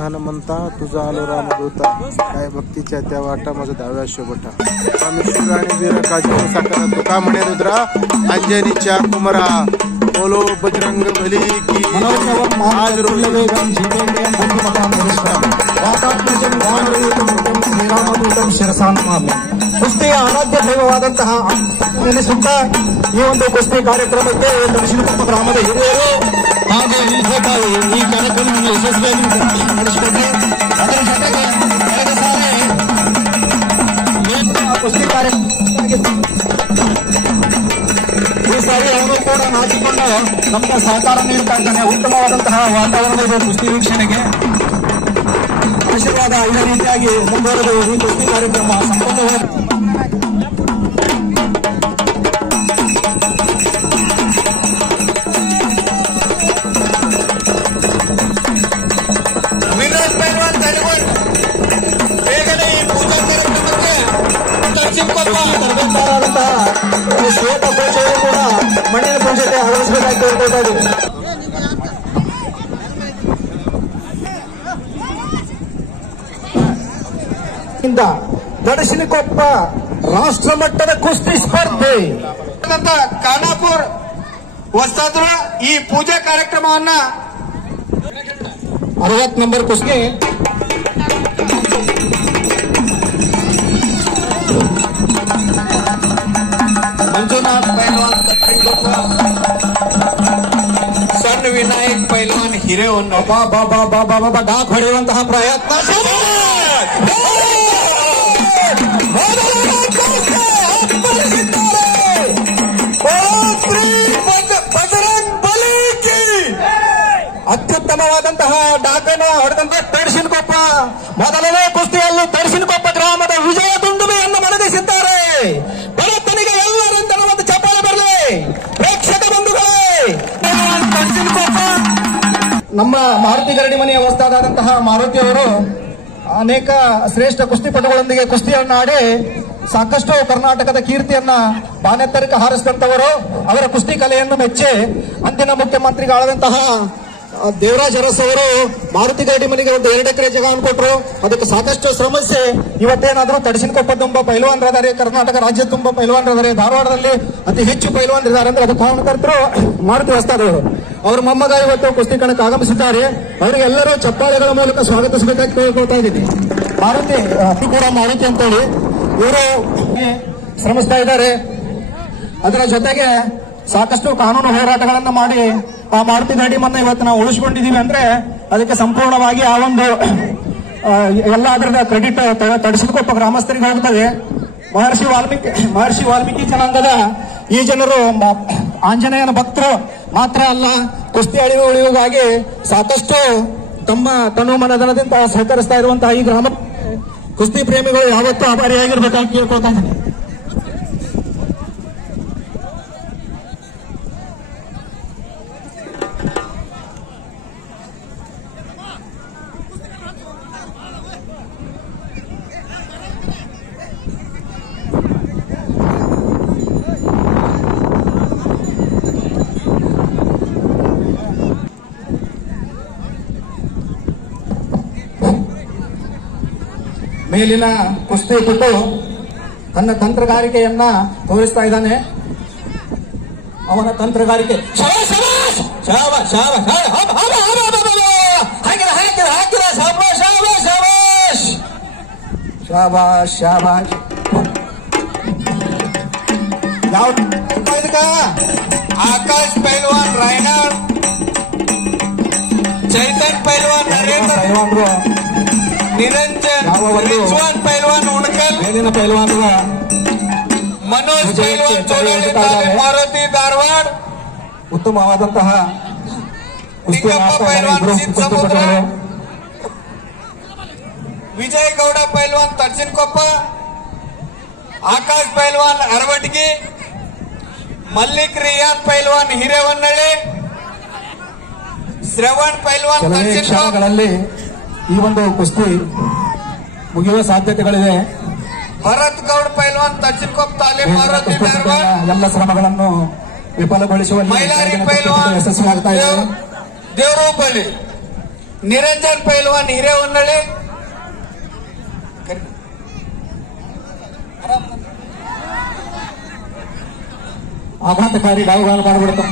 हनुमंता तुझा आलो रामदूता काय भक्तीच्या त्या वाटा माझा डाव्या शोभटा स्वामी शिवराणी वीर काजी साकार तुका म्हणे रुद्रा अंजनीच्या कुमरा बोलो बजरंग बली की आज रोज ಕುಸ್ತಿ ಆರಾಧ್ಯ ದೈವವಾದಂತಹ ನೆನೆಸುತ್ತಾ ಈ ಒಂದು ಕುಸ್ತಿ ಕಾರ್ಯಕ್ರಮಕ್ಕೆ ದಕ್ಷಿಣಕೊಪ್ಪ ಗ್ರಾಮದ ಹಿರಿಯರು ಹಾಗೂ ಈ ಕಾರ್ಯಕ್ರಮವನ್ನು ಯಶಸ್ವಿಯಾಗಿ ನಡೆಸಿಕೊಂಡು ಅದರ ಜೊತೆಗೆ ಕಳೆದ ಸಾರಿ ಕುಸ್ತಿ ಕಾರ್ಯಕ್ರಮ ಈ ಸಾರಿ ಅವರು ಕೂಡ ನಾಚಿಕೊಂಡು ನಮಗೆ ಸಹಕಾರ ನೀಡುತ್ತಾ ಇದ್ದಾನೆ. ಉತ್ತಮವಾದಂತಹ ವಾತಾವರಣ ಇದೆ ಕುಸ್ತಿ ವೀಕ್ಷಣೆಗೆ. ಆಶೀರ್ವಾದ ಇದೇ ರೀತಿಯಾಗಿ ಮುಂದುವರೆದು ಈ ಕುಸ್ತಿ ಕಾರ್ಯಕ್ರಮ ಸಂಪೂರ್ಣ ತರಬೇತಾರಾದಂತಹ ಶ್ವೇತ ಪೂಜೆಯು ಕೂಡ ಮಣ್ಣಿನ ಪೂಜೆಗೆ ಅಳವಡಿಸಬೇಕಾಗಿ ಕೇಳ್ಕೊಳ್ತಾ ದಡಶಿನಕೊಪ್ಪ ರಾಷ್ಟ್ರ ಮಟ್ಟದ ಕುಸ್ತಿ ಸ್ಪರ್ಧೆ ಖಾನಾಪುರ್ ವಸ್ತಾದ್ರು ಈ ಪೂಜಾ ಕಾರ್ಯಕ್ರಮವನ್ನ 60 ನಂಬರ್ ಕುಸ್ತಿ ಮಂಜುನಾಥ್ ಪೈಲ್ವಾನ್ ಸಣ್ಣ ವಿನಾಯಕ್ ಪೈಲ್ವಾನ್ ಹಿರೇವನ್ನ ಡಾಕ್ ಹೊಡೆಯುವಂತಹ ಪ್ರಯತ್ನ ಅತ್ಯುತ್ತಮವಾದಂತಹ ಡಾಕನ್ನು ಹೊಡೆದಂತ ತಡಸಿನಕೊಪ್ಪ ಮೊದಲನೇ ಕುಸ್ತಿಯಲ್ಲಿ ತಡಸಿನಕೊಪ್ಪ ಗ್ರಾಮದ ವಿಜಯ ದುಂಡುಮೆಯನ್ನು ಮನಗಿಸಿದ್ದಾರೆ. ಭರತನಿಗೆ ಎಲ್ಲರಿಂದ ಒಂದು ಚಪ್ಪಾಳೆ ಬರಲಿ. ಪ್ರೇಕ್ಷಕ ಬಂಧುಗಳೇ, ತಡಸಿನಕೊಪ್ಪ ನಮ್ಮ ಮಾರುತಿ ಗರಡಿ ಮನೆಯ ವಸ್ತಾದಂತಹ ಮಾರುತಿಯವರು ಅನೇಕ ಶ್ರೇಷ್ಠ ಕುಸ್ತಿಪಟುಗಳೊಂದಿಗೆ ಕುಸ್ತಿಯನ್ನ ಆಡಿ ಸಾಕಷ್ಟು ಕರ್ನಾಟಕದ ಕೀರ್ತಿಯನ್ನ ಬಾನೆತ್ತರಕ್ಕೆ ಹಾರಿಸಿದಂತವರು. ಅವರ ಕುಸ್ತಿ ಕಲೆಯನ್ನು ಮೆಚ್ಚಿ ಅಂದಿನ ಮುಖ್ಯಮಂತ್ರಿಗಳಾದಂತಹ ದೇವರಾಜ್ ಅರಸ್ ಅವರು ಮಾರುತಿ ಗರಡಿ ಮನೆಗೆ ಒಂದು 2 ಎಕರೆ ಜಾಗವನ್ನು ಕೊಟ್ಟರು. ಅದಕ್ಕೆ ಸಾಕಷ್ಟು ಶ್ರಮಿಸಿ ಇವತ್ತೇನಾದ್ರೂ ತಡಸಿನಕೊಪ್ಪ ತುಂಬ ಪೈಲ್ವಾನರಿದ್ದಾರೆ, ಕರ್ನಾಟಕ ರಾಜ್ಯ ತುಂಬ ಪೈಲ್ವಾನರಿದ್ದಾರೆ, ಧಾರವಾಡದಲ್ಲಿ ಅತಿ ಹೆಚ್ಚು ಪೈಲ್ವಾನರಿದ್ದಾರೆ ಅಂದ್ರೆ ಅದಕ್ಕೆ ಕಾರಣಕರ್ತರು ಮಾರುತಿ ವಸ್ತಾದವರು. ಅವ್ರ ಮೊಮ್ಮಗ ಇವತ್ತು ಕುಸ್ತಿ ಕಣಕ್ಕೆ ಆಗಮಿಸಿದ್ದಾರೆ. ಅವರಿಗೆಲ್ಲರೂ ಚಪ್ಪಾಳೆಗಳ ಮೂಲಕ ಸ್ವಾಗತಿಸಬೇಕಾಗಿ ಕೇಳ್ಕೊಳ್ತಾ ಇದ್ದೀನಿ. ಮಾರುತಿ ಕೂಡ ಮಾರುತಿ ಅಂತೇಳಿ ಇವರು ಶ್ರಮಿಸ್ತಾ ಇದ್ದಾರೆ. ಅದರ ಜೊತೆಗೆ ಸಾಕಷ್ಟು ಕಾನೂನು ಹೋರಾಟಗಳನ್ನ ಮಾಡಿ ಆ ಮಾರುತಿ ಗರಡಿಮನ್ನ ಇವತ್ತು ನಾವು ಉಳಿಸ್ಕೊಂಡಿದೀವಿ ಅಂದ್ರೆ ಅದಕ್ಕೆ ಸಂಪೂರ್ಣವಾಗಿ ಆ ಒಂದು ಎಲ್ಲ ಅದರ ಕ್ರೆಡಿಟ್ ತಡಸಿನಕೊಪ್ಪ ಗ್ರಾಮಸ್ಥರಿಗೆ ಹೋಗ್ತದೆ. ಮಹರ್ಷಿ ವಾಲ್ಮೀಕಿ ಜನಾಂಗದ ಈ ಜನರು ಆಂಜನೇಯನ ಭಕ್ತರು ಮಾತ್ರ ಅಲ್ಲ, ಕುಸ್ತಿ ಉಳಿಯುವುದಾಗಿ ಸಾಕಷ್ಟು ತಮ್ಮ ತನು ಮನಧನದಿಂದ ಸಹಕರಿಸ್ತಾ ಇರುವಂತಹ ಈ ಗ್ರಾಮ ಕುಸ್ತಿ ಪ್ರೇಮಿಗಳು ಯಾವತ್ತೂ ಆಭಾರಿಯಾಗಿರ್ಬೇಕಾಗಿ ಕೇಳ್ಕೊಳ್ತಾ ಇದ್ದೀನಿ. ಮೇಲಿನ ಕುಸ್ತಿಪಟು ತನ್ನ ತಂತ್ರಗಾರಿಕೆಯನ್ನ ತೋರಿಸ್ತಾ ಇದ್ದಾನೆ. ಅವನ ತಂತ್ರಗಾರಿಕೆ ಶಾಬಾಷ್ ಶಾಬಾಷ್. ಯಾವ ಆಕಾಶ್ ಪೈಲ್ವಾನ್ ರಾಯನಾಳ್, ಚೈತನ್ ಪೈಲ್ವಾನ್ ನರೇಂದ್ರ ಪೈಲ್ವಾನ್ರು, ನಿರಂಜನ್ ರಿಜ್ವಾನ್ ಪೈಲ್ವಾನ್ ಉಣಕಲ್, ಮೇಲಿನ ಪೈಲ್ವಾನ್ರು ಮನೋಜ್ ಪೈಲ್ವಾನ್ ಚೋಡಳ್ಳಿ, ಮಾರುತಿ ಧಾರವಾಡ, ಉತ್ತಮವಾದಂತಹ ನಿಂಗಪ್ಪ ಪೈಲ್ವಾನ್ ಸಮುದ್ರ, ವಿಜಯ್ ಗೌಡ ಪೈಲ್ವಾನ್ ತಡಸಿನಕೊಪ್ಪ, ಆಕಾಶ್ ಪೈಲ್ವಾನ್ ಅರವಟ್ಗಿ, ಮಲ್ಲಿಕ್ ರಿಯಾದ್ ಪೈಲ್ವಾನ್ ಹಿರೇವನ್ನಳ್ಳಿ, ಶ್ರವಣ್ ಪೈಲ್ವಾನ್ ಕ್ಷಣಗಳಲ್ಲಿ ಈ ಒಂದು ಕುಸ್ತಿ ಮುಗಿಯುವ ಸಾಧ್ಯತೆಗಳಿವೆ. ಭರತ್ ಗೌಡ್ ಪೈಲ್ವಾನ್ ತಡಸಿನಕೊಪ್ಪ ತಾಲೀಮ್ ಮಾರುತಿ ಧಾರವಾಡ ಎಲ್ಲ ಶ್ರಮಗಳನ್ನು ವಿಫಲಗೊಳಿಸುವಲ್ಲಿ ಮೈಲಾರಿ ಪೈಲ್ವಾನ್ ಯಶಸ್ವಿಯಾಗ್ತಾ ಇದೆ. ದೇವರೂಪಲ್ಲಿ ನಿರಂಜನ್ ಪೈಲ್ವಾನ್ ಹಿರೇಹೊನ್ನಳ್ಳಿ. ಆಘಾತಕಾರಿ ಡಾವುಗಳನ್ನು ಮಾಡಿಬಿಡ್ತ.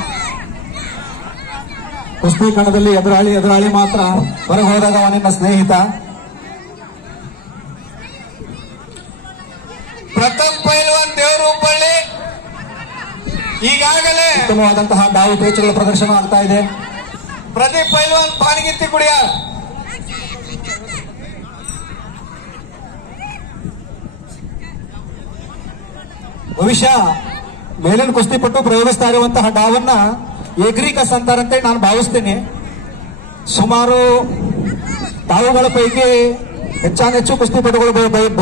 ಕುಸ್ತಿ ಕಣದಲ್ಲಿ ಎದುರಾಳಿ ಮಾತ್ರ ಹೊರಗೆ ಹೋದಾಗ ಅವನಿನ್ನ ಸ್ನೇಹಿತ. ಪ್ರಥಮ್ ಪೈಲ್ವಾನ್ ದೇವರೂಪಳ್ಳಿ ಈಗಾಗಲೇ ಉತ್ತಮವಾದಂತಹ ಡಾವು ಪೇಚುಗಳ ಪ್ರದರ್ಶನ ಆಗ್ತಾ ಇದೆ. ಪ್ರದೀಪ್ ಪೈಲ್ವಾನ್ ಪಾಣಿಗಿತ್ತಿ ಕುಡಿಯ. ಭವಿಷ್ಯ ಮೇಲಿನ ಕುಸ್ತಿಪಟ್ಟು ಪ್ರಯೋಗಿಸ್ತಾ ಇರುವಂತಹ ಡಾವನ್ನ ಏಗ್ರಿಕಸ್ ಅಂತಾರಂತೆ ನಾನು ಭಾವಿಸ್ತೇನೆ. ಸುಮಾರು ಡಾವುಗಳ ಪೈಕಿ ಹೆಚ್ಚಾನೆಚ್ಚು ಕುಸ್ತಿಪಟುಗಳು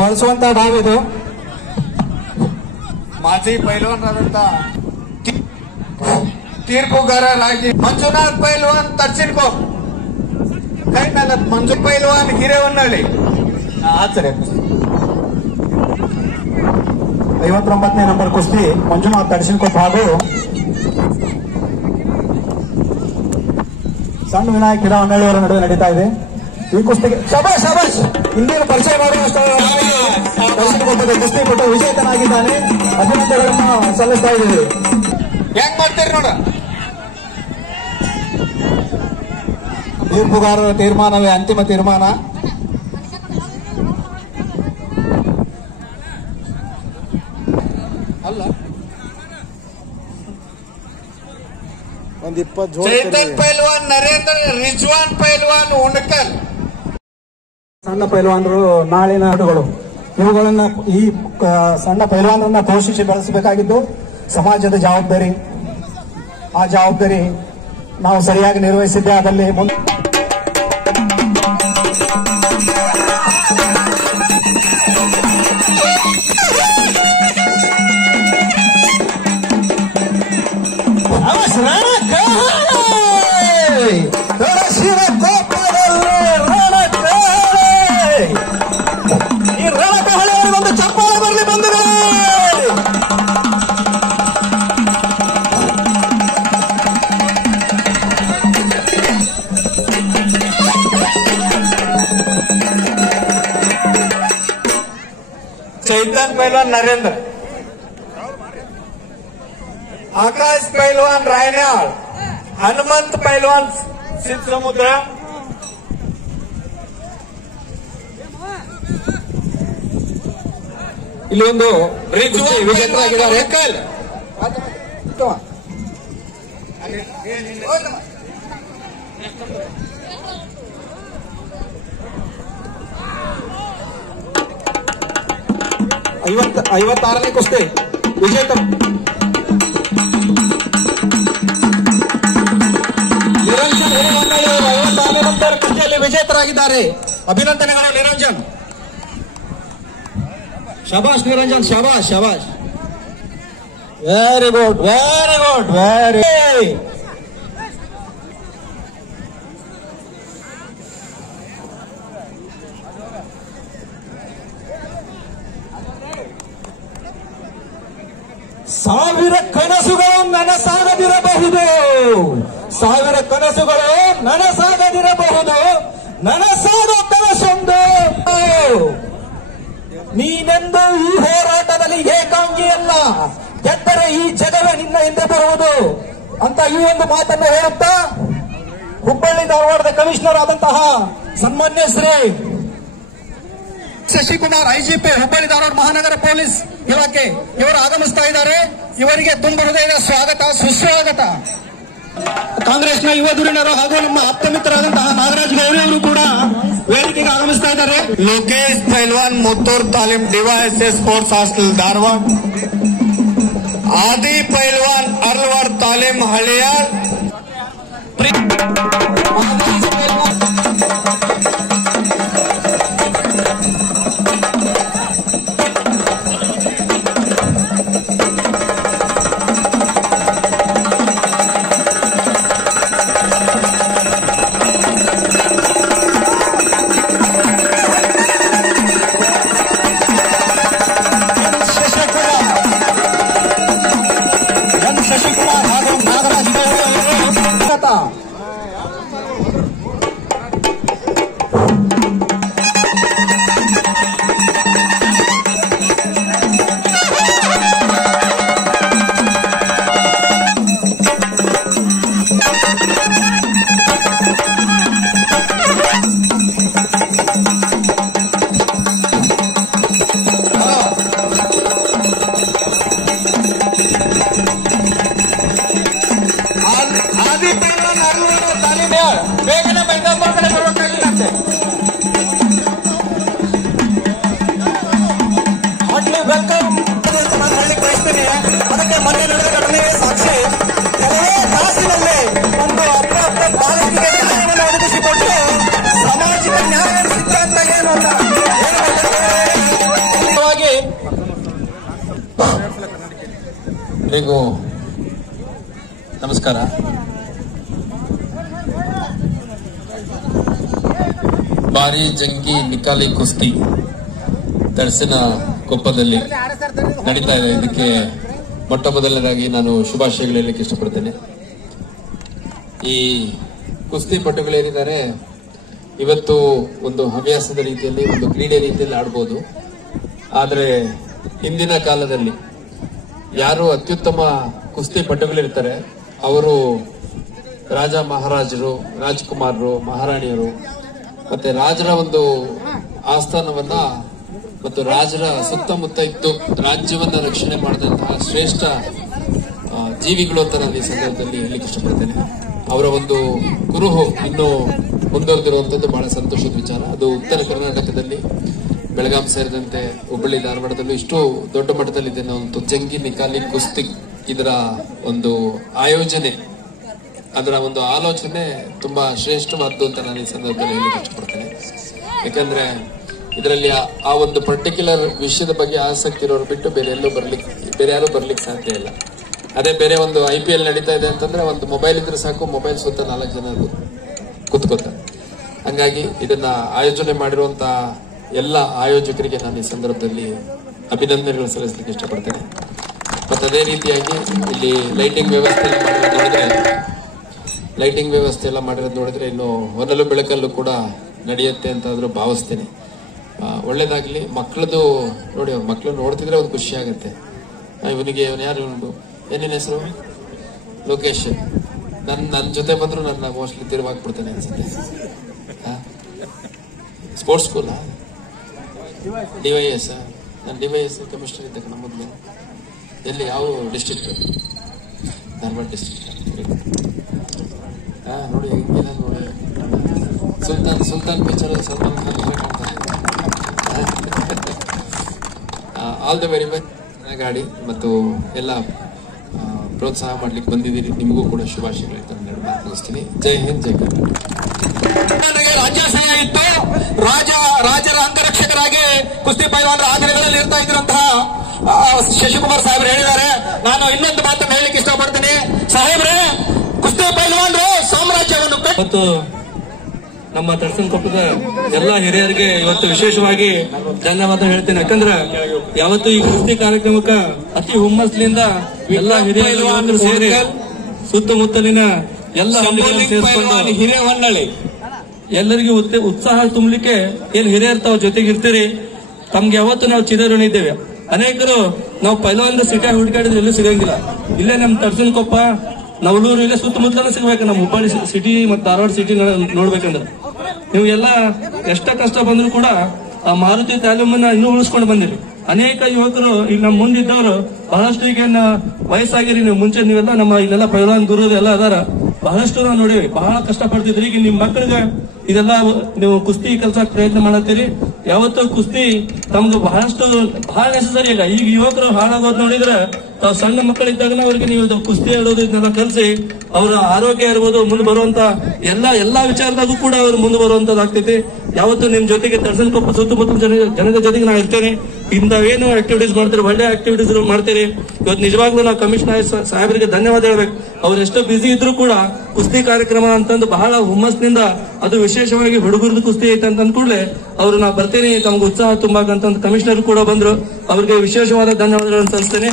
ಬಳಸುವಂತಹ ಡಾವ್ ಇದು. ಮಾಜಿ ಪೈಲ್ವಾನರಾದಂತ ತೀರ್ಪುಗಾರರಾಗಿ ಮಂಜುನಾಥ್ ಪೈಲ್ವಾನ್ ತರ್ಸಿನ್ಕೋ ಕೈ ಮೇಲೆ ಮಂಜು ಪೈಲ್ವಾನ್ ಹಿರೇಹೊನ್ನಳ್ಳಿ. ಸರಿ, 59ನೇ ನಂಬರ್ ಕುಸ್ತಿ ಮಂಜುನಾಥ್ ತಡಸಿನ್ಕೊಪ್ಪ ಹಾಗೂ ಸಣ್ಣ ವಿನಾಯಕ್ ಹಿರೇಹೊನ್ನಳ್ಳಿ ಅವರ ನಡುವೆ ನಡೀತಾ ಇದೆ. ಈ ಕುಸ್ತಿಗೆ ಶಬಾಷ್ ಇಂದಿನ ಪರಿಚಯ ಮಾಡುವಷ್ಟು ತಡಸಿನ್ಕೊಪ್ಪದ ಕುಸ್ತಿಪಟು ವಿಜೇತನಾಗಿದ್ದಾನೆ. ಅಭಿನಂದನೆಗಳನ್ನು ಸಲ್ಲಿಸ್ತಾ ಇದ್ದೀವಿ. ಹೆಂಗ್ ಮಾಡ್ತೀರಿ ನೋಡ. ತೀರ್ಪುಗಾರರ ತೀರ್ಮಾನವೇ ಅಂತಿಮ ತೀರ್ಮಾನ. ಅಲ್ಲ ಒಂದ್ 20 ಚೈತನ್ ಪೈಲ್ವಾನ್ ನರೇಂದ್ರ ರಿಜ್ವಾನ್ ಪೈಲ್ವಾನ್ ಉಣಕಲ್. ಸಣ್ಣ ಪೈಲ್ವಾನರು ನಾಳಿನ ಆಟಗಳು. ಇವುಗಳನ್ನ ಈ ಸಣ್ಣ ಪೈಲ್ವಾನರನ್ನ ಪೋಷಿಸಿ ಬೆಳೆಸಬೇಕಾಗಿದ್ದು ಸಮಾಜದ ಜವಾಬ್ದಾರಿ. ಆ ಜವಾಬ್ದಾರಿ ನಾವು ಸರಿಯಾಗಿ ನಿರ್ವಹಿಸಿದ್ದೆ ಅದರಲ್ಲಿ ಈ ರಣಕಹಳೆ ಒಂದು ಚಪ್ಪಾಳೆ ಬರಲಿ ಬಂದಿದೆ. ಚೈತನ್ ಪೈಲ್ವಾನ್ ನರೇಂದ್ರ, ಆಕಾಶ್ ಪೈಲ್ವಾನ್ ರಾಯನಾಳ್, ಹನುಮಂತ್ ಪೈಲ್ವಾನ್ ಸಿದ್ಧಸಮುದ್ರ, ಇಲ್ಲಿ ಒಂದು ರಿಜ್ವಾನ್ ವಿಜೇತರಾಗಿದ್ದಾರೆ. ಐವತ್ತಾರನೇ ಕುಸ್ತಿ ವಿಜೇತ ನಿರಂಜನ್ ಹಿರೇಹೊನ್ನಳ್ಳಿ 56ನೇ ನಂಬರ್ ಕುಸ್ತಿಯಲ್ಲಿ ವಿಜೇತರಾಗಿದ್ದಾರೆ. ಅಭಿನಂದನೆಗಳು ನಿರಂಜನ್. ಶಬಾಷ್ ನಿರಂಜನ್, ಶಬಾಷ್. Very good. ಸಾವಿರ ಕನಸುಗಳು ನನಸಾಗದಿರಬಹುದು, ನನಸಾಗೋ ಕನಸೊಂದು. ನೀನೆಂದು ಈ ಹೋರಾಟದಲ್ಲಿ ಏಕಾಂಗಿಯಲ್ಲ, ಗೆದ್ದರೆ ಈ ಜಗವೇ ನಿನ್ನ ಹಿಂದೆ ಬರುವುದು ಅಂತ ಈ ಒಂದು ಮಾತನ್ನು ಹೇಳುತ್ತಾ ಹುಬ್ಬಳ್ಳಿ ಧಾರವಾಡದ ಕಮಿಷನರ್ ಆದಂತಹ ಸನ್ಮಾನ್ಯ ಶ್ರೀ ಶಶಿಕುಮಾರ್ ಐಜಿಪಿ ಹುಬ್ಬಳ್ಳಿ ಧಾರವಾಡ ಮಹಾನಗರ ಪೊಲೀಸ್ ಇಲಾಖೆ ಇವರು ಆಗಮಿಸ್ತಾ ಇದ್ದಾರೆ. ಇವರಿಗೆ ತುಂಬ ಹೃದಯದ ಸ್ವಾಗತ, ಸುಸ್ವಾಗತ. ಕಾಂಗ್ರೆಸ್ನ ಯುವ ಧುರೀಣರು ಹಾಗೂ ನಮ್ಮ ಆಪ್ತ ಮಿತ್ರರಾದಂತಹ ನಾಗರಾಜ್ ಗೌರಿ ಅವರು ಕೂಡ ವೇದಿಕೆಗೆ ಆಗಮಿಸ್ತಾ ಇದ್ದಾರೆ. ಲೋಕೇಶ್ ಪೈಲ್ವಾನ್ ಮುತ್ತೂರ್ ತಾಲೀಮ್ ಡಿವೈಎಸ್ಎಸ್ ಸ್ಪೋರ್ಟ್ಸ್ ಹಾಸ್ಟೆಲ್ ಧಾರವಾಡ, ಆದಿ ಪೈಲ್ವಾನ್ ಅರ್ಲ್ವಾಡ್ ತಾಲೀಮ್ ಹಳಿಯಾಳ್, ವೆಲ್ಕಮ್ ಅಂತ ನಾನು ಹೇಳಲಿಕ್ಕೆ ಬಯಸ್ತೀನಿ. ಅದಕ್ಕೆ ಮೊನ್ನೆ ನಡೆದ ಘಟನೆ ಸಾಕ್ಷಿ. ಕೆಲವೇ ತಾಸಿನಲ್ಲಿ ಒಂದು ಅಪ್ರಾಪ್ತ ಬಾಲಕಿಗೆ ನ್ಯಾಯವನ್ನು ಒದಗಿಸಿಕೊಟ್ಟು ಸಾಮಾಜಿಕ ನ್ಯಾಯ ಸಿದ್ಧಾಂತ ಏನು ಅಂತ ಎಲ್ರಿಗೂ ನಮಸ್ಕಾರ. ಭಾರಿ ಜಂಗಿ ನಿಕಾಲಿ ಕುಸ್ತಿ ತರ್ಸಿನ ಕೊಪ್ಪದಲ್ಲಿ ನಡೀತಾ ಇದೆ. ಇದಕ್ಕೆ ಮೊಟ್ಟ ಮೊದಲನೇದಾಗಿ ನಾನು ಶುಭಾಶಯಗಳು ಹೇಳಲಿಕ್ಕೆ ಇಷ್ಟಪಡ್ತೇನೆ. ಈ ಕುಸ್ತಿ ಪಟುಗಳೇನಿದ್ದಾರೆ ಇವತ್ತು ಒಂದು ಹವ್ಯಾಸದ ರೀತಿಯಲ್ಲಿ, ಒಂದು ಕ್ರೀಡೆ ರೀತಿಯಲ್ಲಿ ಆಡ್ಬೋದು. ಆದರೆ ಹಿಂದಿನ ಕಾಲದಲ್ಲಿ ಯಾರು ಅತ್ಯುತ್ತಮ ಕುಸ್ತಿ ಪಟುಗಳಿರ್ತಾರೆ ಅವರು ರಾಜ ಮಹಾರಾಜರು, ರಾಜಕುಮಾರರು, ಮಹಾರಾಣಿಯರು ಮತ್ತೆ ರಾಜರ ಒಂದು ಆಸ್ಥಾನವನ್ನ ಮತ್ತು ರಾಜರ ಸುತ್ತಮುತ್ತ ಇದ್ದು ರಾಜ್ಯವನ್ನ ರಕ್ಷಣೆ ಮಾಡಿದಂತಹ ಶ್ರೇಷ್ಠ ಜೀವಿಗಳು ಅಂತ ನಾನು ಈ ಸಂದರ್ಭದಲ್ಲಿ ಹೇಳಲಿಕ್ಕೆ ಇಷ್ಟಪಡ್ತೇನೆ. ಅವರ ಒಂದು ಕುರುಹು ಇನ್ನೂ ಮುಂದುವರೆದಿರುವಂತದ್ದು ಬಹಳ ಸಂತೋಷದ ವಿಚಾರ. ಅದು ಉತ್ತರ ಕರ್ನಾಟಕದಲ್ಲಿ ಬೆಳಗಾಂ ಸೇರಿದಂತೆ ಹುಬ್ಬಳ್ಳಿ ಧಾರವಾಡದಲ್ಲೂ ಇಷ್ಟು ದೊಡ್ಡ ಮಟ್ಟದಲ್ಲಿ ಇದೆ. ಒಂದು ಜಂಗಿ ನಿಕಾಲಿ ಕುಸ್ತಿ ಇದರ ಒಂದು ಆಯೋಜನೆ, ಅದರ ಒಂದು ಆಲೋಚನೆ ತುಂಬಾ ಶ್ರೇಷ್ಠವಾದ್ದು ಅಂತ ನಾನು ಈ ಸಂದರ್ಭದಲ್ಲಿ ಹೇಳಲಿಕ್ಕೆ ಇಷ್ಟಪಡ್ತೇನೆ. ಯಾಕಂದ್ರೆ ಇದರಲ್ಲಿ ಆ ಒಂದು ಪರ್ಟಿಕ್ಯುಲರ್ ವಿಷಯದ ಬಗ್ಗೆ ಆಸಕ್ತಿ ಇರೋರು ಬಿಟ್ಟು ಬೇರೆ ಯಾರು ಬರ್ಲಿಕ್ಕೆ ಸಾಧ್ಯ ಇಲ್ಲ. ಅದೇ ಬೇರೆ ಒಂದು IPL ನಡೀತಾ ಇದೆ ಅಂತಂದ್ರೆ ಒಂದು ಮೊಬೈಲ್ ಇದ್ರೆ ಸಾಕು, ಮೊಬೈಲ್ ಸುತ್ತ 4 ಜನ ಕುತ್ಕೋತಾರೆ. ಹಂಗಾಗಿ ಇದನ್ನ ಆಯೋಜನೆ ಮಾಡಿರುವಂತಹ ಎಲ್ಲ ಆಯೋಜಕರಿಗೆ ನಾನು ಈ ಸಂದರ್ಭದಲ್ಲಿ ಅಭಿನಂದನೆಗಳು ಸಲ್ಲಿಸಲಿಕ್ಕೆ ಇಷ್ಟಪಡ್ತೇನೆ. ಮತ್ತೆ ಅದೇ ರೀತಿಯಾಗಿ ಇಲ್ಲಿ ಲೈಟಿಂಗ್ ವ್ಯವಸ್ಥೆ ಎಲ್ಲ ಮಾಡಿರೋದು ನೋಡಿದ್ರೆ ಇನ್ನು ಹೊನಲು ಬೆಳಕಲ್ಲೂ ಕೂಡ ನಡೆಯುತ್ತೆ ಅಂತ ಆದ್ರೂ ಭಾವಿಸ್ತೇನೆ. ಒಳ್ಳೇದಾಗ್ಲಿ. ಮಕ್ಕಳದು ನೋಡಿ, ಮಕ್ಕಳು ನೋಡ್ತಿದ್ರೆ ಒಂದು ಖುಷಿ ಆಗುತ್ತೆ. ಇವನಿಗೆ ಯಾರು ಏನೇನು ಹೆಸರು? ಲೋಕೇಶ್. ನನ್ನ ಜೊತೆ ಬಂದ್ರು ನನ್ನ ಮೋಸ್ಟ್ಲಿ ತಿರುವಾಗ್ಬಿಡ್ತಾನೆ ಅನ್ಸುತ್ತೆ. ಸ್ಪೋರ್ಟ್ಸ್ ಸ್ಕೂಲಾ? DYS. ನಾನು DYS ಕೆಮಿಸ್ಟ್ರಿ ಇದ್ದ ಮೊದಲು. ಎಲ್ಲಿ, ಯಾವ ಡಿಸ್ಟ್ರಿಕ್ಟ್? ಧಾರವಾಡ ಡಿಸ್ಟ್ರಿಕ್ಟ್. ನೋಡಿ ಹೆಂಗಿಲ್ಲ ನೋಡಿ. Sultan picture Salman Khan. All the very best. ಗಾಡಿ ಮತ್ತು ಎಲ್ಲ ಪ್ರೋತ್ಸಾಹ ಮಾಡ್ಲಿಕ್ಕೆ ಬಂದಿದ್ದೀರಿ. ನಿಮಗೂ ಕೂಡ ಶುಭಾಶಯಗಳು ಮುಗಿಸ್ತೀನಿ. ಜೈ ಹಿಂದ್, ಜೈ ಕರ್ನಾಟಕ. ರಾಜ್ಯಾಶ್ರಯ ಇತ್ತು. ರಾಜರ ಅಂಗರಕ್ಷಕರಾಗಿ ಕುಸ್ತಿ ಪೈಲ್ವಾನರ ಆದಿನಗಳಲ್ಲಿ ಇರ್ತಾ ಇದ್ರಂತಹ ಶಶಿಕುಮಾರ್ ಸಾಹೇಬ್ರು ಹೇಳಿದ್ದಾರೆ. ನಾನು ಇನ್ನೊಂದು ಮಾತನ್ನು ಹೇಳಲಿಕ್ಕೆ ಇಷ್ಟಪಡ್ತೀನಿ. ಸಾಹೇಬ್ರೆ, ಕುಸ್ತಿ ಪೈಲ್ವಾನರು ಸಾಮ್ರಾಜ್ಯವನ್ನು ಮತ್ತು ನಮ್ಮ ತರ್ಸನ್ ಕೊಪ್ಪದ ಎಲ್ಲ ಹಿರಿಯರಿಗೆ ಇವತ್ತು ವಿಶೇಷವಾಗಿ ಧನ್ಯವಾದ ಹೇಳ್ತೇನೆ. ಯಾಕಂದ್ರೆ ಯಾವತ್ತು ಈ ಕುಸ್ತಿ ಕಾರ್ಯಕ್ರಮಕ್ಕೆ ಅತಿ ಹುಮ್ಮಸ್ಲಿಂದ ಎಲ್ಲ ಹಿರಿಯರು ಸೇರಿ ಸುತ್ತಮುತ್ತಲಿನ ಎಲ್ಲ ಸೇರಿಸಿಕೊಂಡು ಹಿರೇಹೊನ್ನಳ್ಳಿ ಎಲ್ಲರಿಗೂ ಉತ್ಸಾಹ ತುಂಬಲಿಕ್ಕೆ ಏನ್ ಹಿರಿಯರ್ ತಾವ್ ಜೊತೆಗೆ ಇರ್ತೀರಿ. ತಮ್ಗೆ ಯಾವತ್ತು ನಾವು ಚಿರಋಣಿ ಇದ್ದೇವೆ. ಅನೇಕರು ನಾವು ಪೈಲ್ವಾನ್ ಸಿಟಿ ಹುಡುಕಾಡಿದ್ರೆ ಎಲ್ಲೂ ಸಿಗಂಗಿಲ್ಲ. ಇಲ್ಲೇ ನಮ್ ತರ್ಸನ್ ಕೊಪ್ಪ, ನವಲೂರು, ಇಲ್ಲೇ ಸುತ್ತಮುತ್ತಲೇ ಸಿಗ್ಬೇಕು. ನಮ್ಮ ಹುಬ್ಬಳ್ಳಿ ಸಿಟಿ ಮತ್ತು ಧಾರವಾಡ ಸಿಟಿ ನೋಡ್ಬೇಕಂದ್ರೆ ನೀವು ಎಲ್ಲ ಎಷ್ಟ ಕಷ್ಟ ಬಂದ್ರು ಕೂಡ ಆ ಮಾರುತಿ ತಾಲೀಮನ್ನ ಇನ್ನೂ ಉಳಿಸ್ಕೊಂಡು ಬಂದಿರಿ. ಅನೇಕ ಯುವಕರು ಇಲ್ಲಿ ನಮ್ಮ ಮುಂದಿದ್ದವರು ಬಹಳಷ್ಟು ಈಗ ವಯಸ್ಸಾಗಿರಿ. ನೀವು ಮುಂಚೆ ನೀವೆಲ್ಲ ನಮ್ಮ ಇಲ್ಲೆಲ್ಲ ಪೈಲ್ವಾನ್ ಗುರು ಎಲ್ಲ ಅದಾರ. ಬಹಳಷ್ಟು ನಾವು ನೋಡಿವಿ, ಬಹಳ ಕಷ್ಟ ಪಡ್ತಿದ್ರಿ. ಈಗ ನಿಮ್ ಮಕ್ಕಳಿಗೆ ಇದೆಲ್ಲ ನೀವು ಕುಸ್ತಿ ಕಲ್ಸಕ್ ಪ್ರಯತ್ನ ಮಾಡತ್ತೀರಿ. ಯಾವತ್ತೂ ಕುಸ್ತಿ ತಮ್ಗೆ ಬಹಳ ನೆಸಸರಿ. ಈಗ ಯುವಕರು ಹಾಳಾಗೋದ್ ನೋಡಿದ್ರೆ ತಾವು ಸಣ್ಣ ಮಕ್ಕಳಿದ್ದಾಗ ಅವ್ರಿಗೆ ನೀವು ಕುಸ್ತಿ ಆಡೋದು ಇದನ್ನೆಲ್ಲ ಕಲಿಸಿ ಅವರ ಆರೋಗ್ಯ ಇರ್ಬೋದು, ಮುಂದೆ ಬರುವಂತ ಎಲ್ಲಾ ವಿಚಾರದಾಗೂ ಕೂಡ ಅವ್ರು ಮುಂದೆ ಬರುವಂತದ್ದಾಗ್ತೈತಿ. ಯಾವತ್ತು ನಿಮ್ ಜೊತೆಗೆ ತರ್ಸನ್ ಕೊಪ್ಪ ಸುತ್ತಮುತ್ತಲ ಜನದ ಜೊತೆಗೆ ನಾವು ಇರ್ತೇನೆ. ಇಂಥವೇನು ಆಕ್ಟಿವಿಟೀಸ್ ಮಾಡ್ತೀರಿ, ಒಳ್ಳೆ ಆಕ್ಟಿವಿಟೀಸ್ ಮಾಡ್ತೀರಿ. ಇವತ್ತು ನಿಜವಾಗ್ಲೂ ನಾವು ಕಮಿಷನರ್ ಸಾಹೇಬರಿಗೆ ಧನ್ಯವಾದ ಹೇಳ್ಬೇಕು. ಅವ್ರು ಎಷ್ಟೋ ಬಿಸಿ ಇದ್ರು ಕೂಡ ಕುಸ್ತಿ ಕಾರ್ಯಕ್ರಮ ಅಂತಂದು ಬಹಳ ಹುಮ್ಮಸ್ನಿಂದ, ಅದು ವಿಶೇಷವಾಗಿ ಹುಡುಗರದ್ದು ಕುಸ್ತಿ ಐತೆ ಅಂತ ಕೂಡಲೇ ಅವ್ರು ನಾ ಬರ್ತೀನಿ ತಮ್ಗೆ ಉತ್ಸಾಹ ತುಂಬಾಕಂತ ಕಮಿಷನರ್ ಕೂಡ ಬಂದ್ರು. ಅವ್ರಿಗೆ ವಿಶೇಷವಾದ ಧನ್ಯವಾದಗಳನ್ನು ಸಲ್ಲಿಸ್ತೇನೆ.